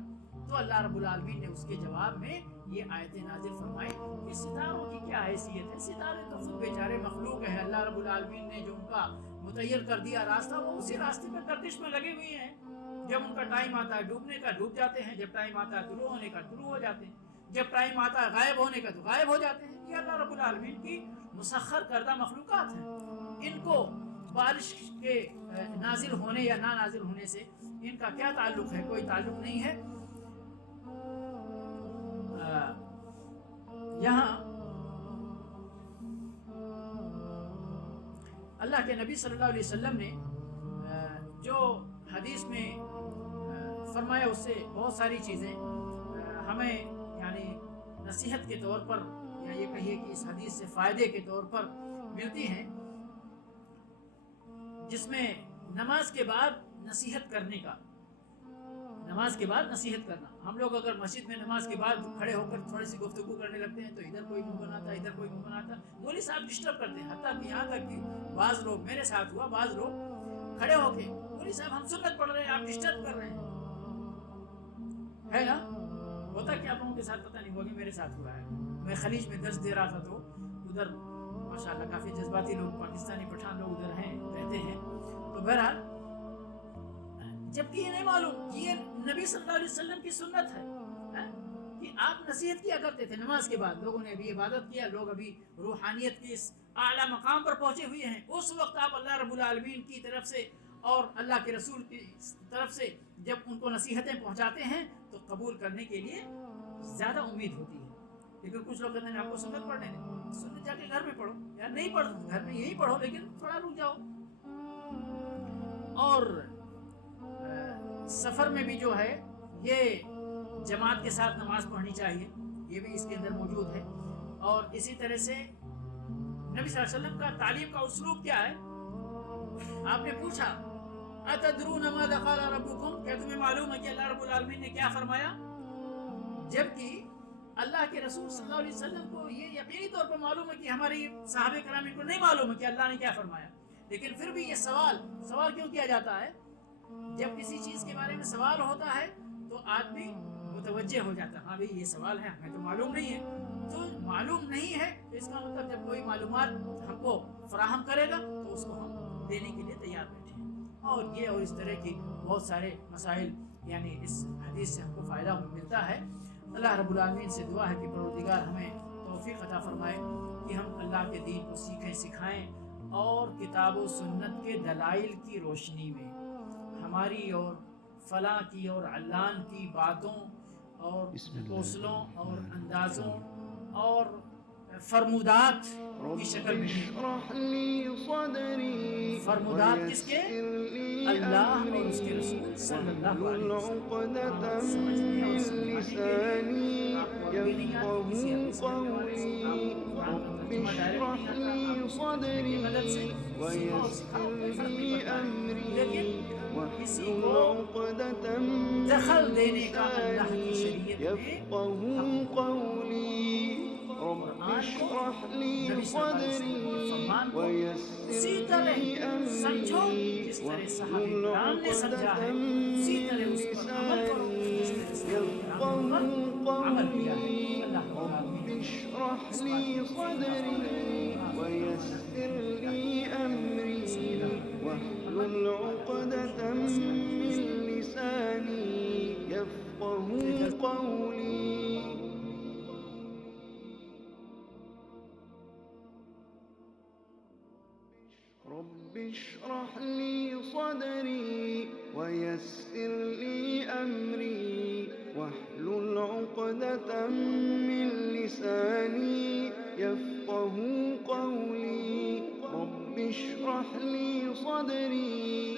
تو اللہ رب العالمین نے اس کے جواب میں یہ آیتیں نازل فرمائی کہ ستاروں کی کیا حیثیت ہے، ستارے تو خود بیچارے مخلوق ہیں، اللہ رب العالمین نے جو ان کا متعیر کر دیا راستہ، وہ اسی راستے پہ گردش میں لگے ہوئے ہیں۔ جب ان کا ٹائم آتا ہے ڈوبنے کا ڈوب جاتے ہیں، جب ٹائم آتا ہے طلوع ہونے کا طلوع ہو جاتے ہیں، جب ٹائم آتا ہے غائب ہونے کا تو غائب ہو جاتے ہیں۔ یہ اللہ رب العالمین کی مسخر کردہ مخلوقات ہیں، ان کو بارش کے نازل ہونے یا نہ نازل ہونے سے ان کا کیا تعلق ہے؟ کوئی تعلق نہیں ہے۔ یہاں اللہ کے نبی صلی اللہ علیہ وسلم نے جو حدیث میں فرمایا اس سے بہت ساری چیزیں ہمیں یعنی نصیحت کے طور پر، یا یہ کہیے کہ اس حدیث سے فائدے کے طور پر ملتی ہیں، جس میں نماز کے بعد نصیحت کرنے کا، نماز کے بعد نصیحت کرنا۔ ہم لوگ اگر مسجد میں نماز کے بعد کھڑے ہو کر تھوڑی سی گفتگو کرنے لگتے ہیں تو ادھر کوئی منہ بناتا ہے، ادھر کوئی منہ بناتا ہے، مولوی صاحب ڈسٹرب کرتے ہیں، حتیٰ کہ یہاں تک کہ بعض لوگ، میرے ساتھ ہوا، بعض لوگ کھڑے ہو کے مولوی صاحب ہم سنت پڑھ رہے ہیں آپ ڈسٹرب کر رہے ہیں، ہے نا؟ ہوتا کہ آپ لوگوں کے ساتھ پتہ نہیں ہوگی، میرے ساتھ ہوا ہے۔ میں خلیج میں درس دے رہا تھا تو ادھر ماشاءاللہ کافی جذباتی لوگ، پاکستانی پٹھان لوگ ادھر ہیں، رہتے ہیں، تو بہرحال جبکہ یہ نہیں معلوم کہ یہ نبی صلی اللہ علیہ وسلم کی سنت ہے کہ آپ نصیحت کیا کرتے تھے نماز کے بعد۔ لوگوں نے ابھی عبادت کیا، لوگ ابھی روحانیت کے اس اعلیٰ مقام پر پہنچے ہوئے ہیں، اس وقت آپ اللہ رب العالمین کی طرف سے اور اللہ کے رسول کی طرف سے جب ان کو نصیحتیں پہنچاتے ہیں تو قبول کرنے کے لیے زیادہ امید ہوتی ہے۔ لیکن کچھ لوگ کہتے ہیں آپ کو سنت پڑھنے دیں، سنت جا کے گھر میں پڑھو، یا نہیں پڑھو گھر میں یہی پڑھو لیکن تھوڑا رک جاؤ۔ اور سفر میں بھی جو ہے یہ جماعت کے ساتھ نماز پڑھنی چاہیے، یہ بھی اس کے اندر موجود ہے۔ اور اسی طرح سے نبی صلی اللہ علیہ وسلم کا تعلیم کا اسلوب کیا ہے؟ آپ نے پوچھا اتدرون ماذا قال ربکم، کیا تمہیں معلوم ہے کہ اللہ رب العالمین نے کیا فرمایا؟ جبکہ اللہ کے رسول صلی اللہ علیہ وسلم کو یہ یقینی طور پر معلوم ہے کہ ہمارے صحابہ کرام کو نہیں معلوم ہے کہ اللہ نے کیا فرمایا، لیکن پھر بھی یہ سوال کیوں کیا جاتا ہے؟ جب کسی چیز کے بارے میں سوال ہوتا ہے تو آدمی متوجہ ہو جاتا ہے، ہاں بھئی یہ سوال ہے، ہمیں تو معلوم نہیں ہے۔ تو معلوم نہیں ہے تو اس کا مطلب جب کوئی معلومات ہم کو فراہم کرے گا تو اس کو ہم دینے کے لیے تیار بیٹھے ہیں۔ اور یہ اور اس طرح کی بہت سارے مسائل یعنی اس حدیث سے ہم کو فائدہ ملتا ہے۔ اللہ رب العالمین سے دعا ہے کہ پروردگار ہمیں توفیق عطا فرمائے کہ ہم اللہ کے دین کو سیکھیں، سکھائیں، اور کتاب و سنت کے دلائل کی روشنی میں ہماری اور فلاں کی اور علان کی باتوں اور حوصلوں اور اندازوں اور فرمودات کی شکل میں. اشرح لي صدري فرمودات کس کے؟ ويسر لي اللہ اور اس کے أمري رسول صلی اللہ علیہ واحلل وسلم. عقدة سمجھنے اور من سمجھانے لساني آپ کو عربی نہیں آتی کسی عربی يفقه سمجھنے والے سے آپ قولي کو قرآن کا رب ترجمہ ڈائریکٹ اشرح نہیں آتا، لي آپ صدري کی مدد سے سیکھو اور سکھاؤ، کوئی ويسر فرق نہیں لي پڑتا ہے. أمري لیکن کسی واحلل کو عقدة من دخل دینے کا اللہ کی لساني شریعت میں يفقه حق. قولي رب قرآن کو اشرح لي نبی صلی اللہ علیہ وسلم کے صدري فرمان کو ويسر اسی لي طرح سمجھو أمري جس طرح صحابہ واحلل کرام نے سمجھا ہے، عقدة اسی من طرح اس پر عمل کرو جس طرح لساني صحابہ کرام نے اس پر عمل کیا ہے. قولي اللہ رب رب العالمین اشرح اس لي بات کو صدري ويسر لي أمري واحلل عقدة من لساني يفقه قولي رب اشرح لي صدري ويسر لي أمري واحلل عقدة من لساني يفقه قولي رب اشرح لي صدري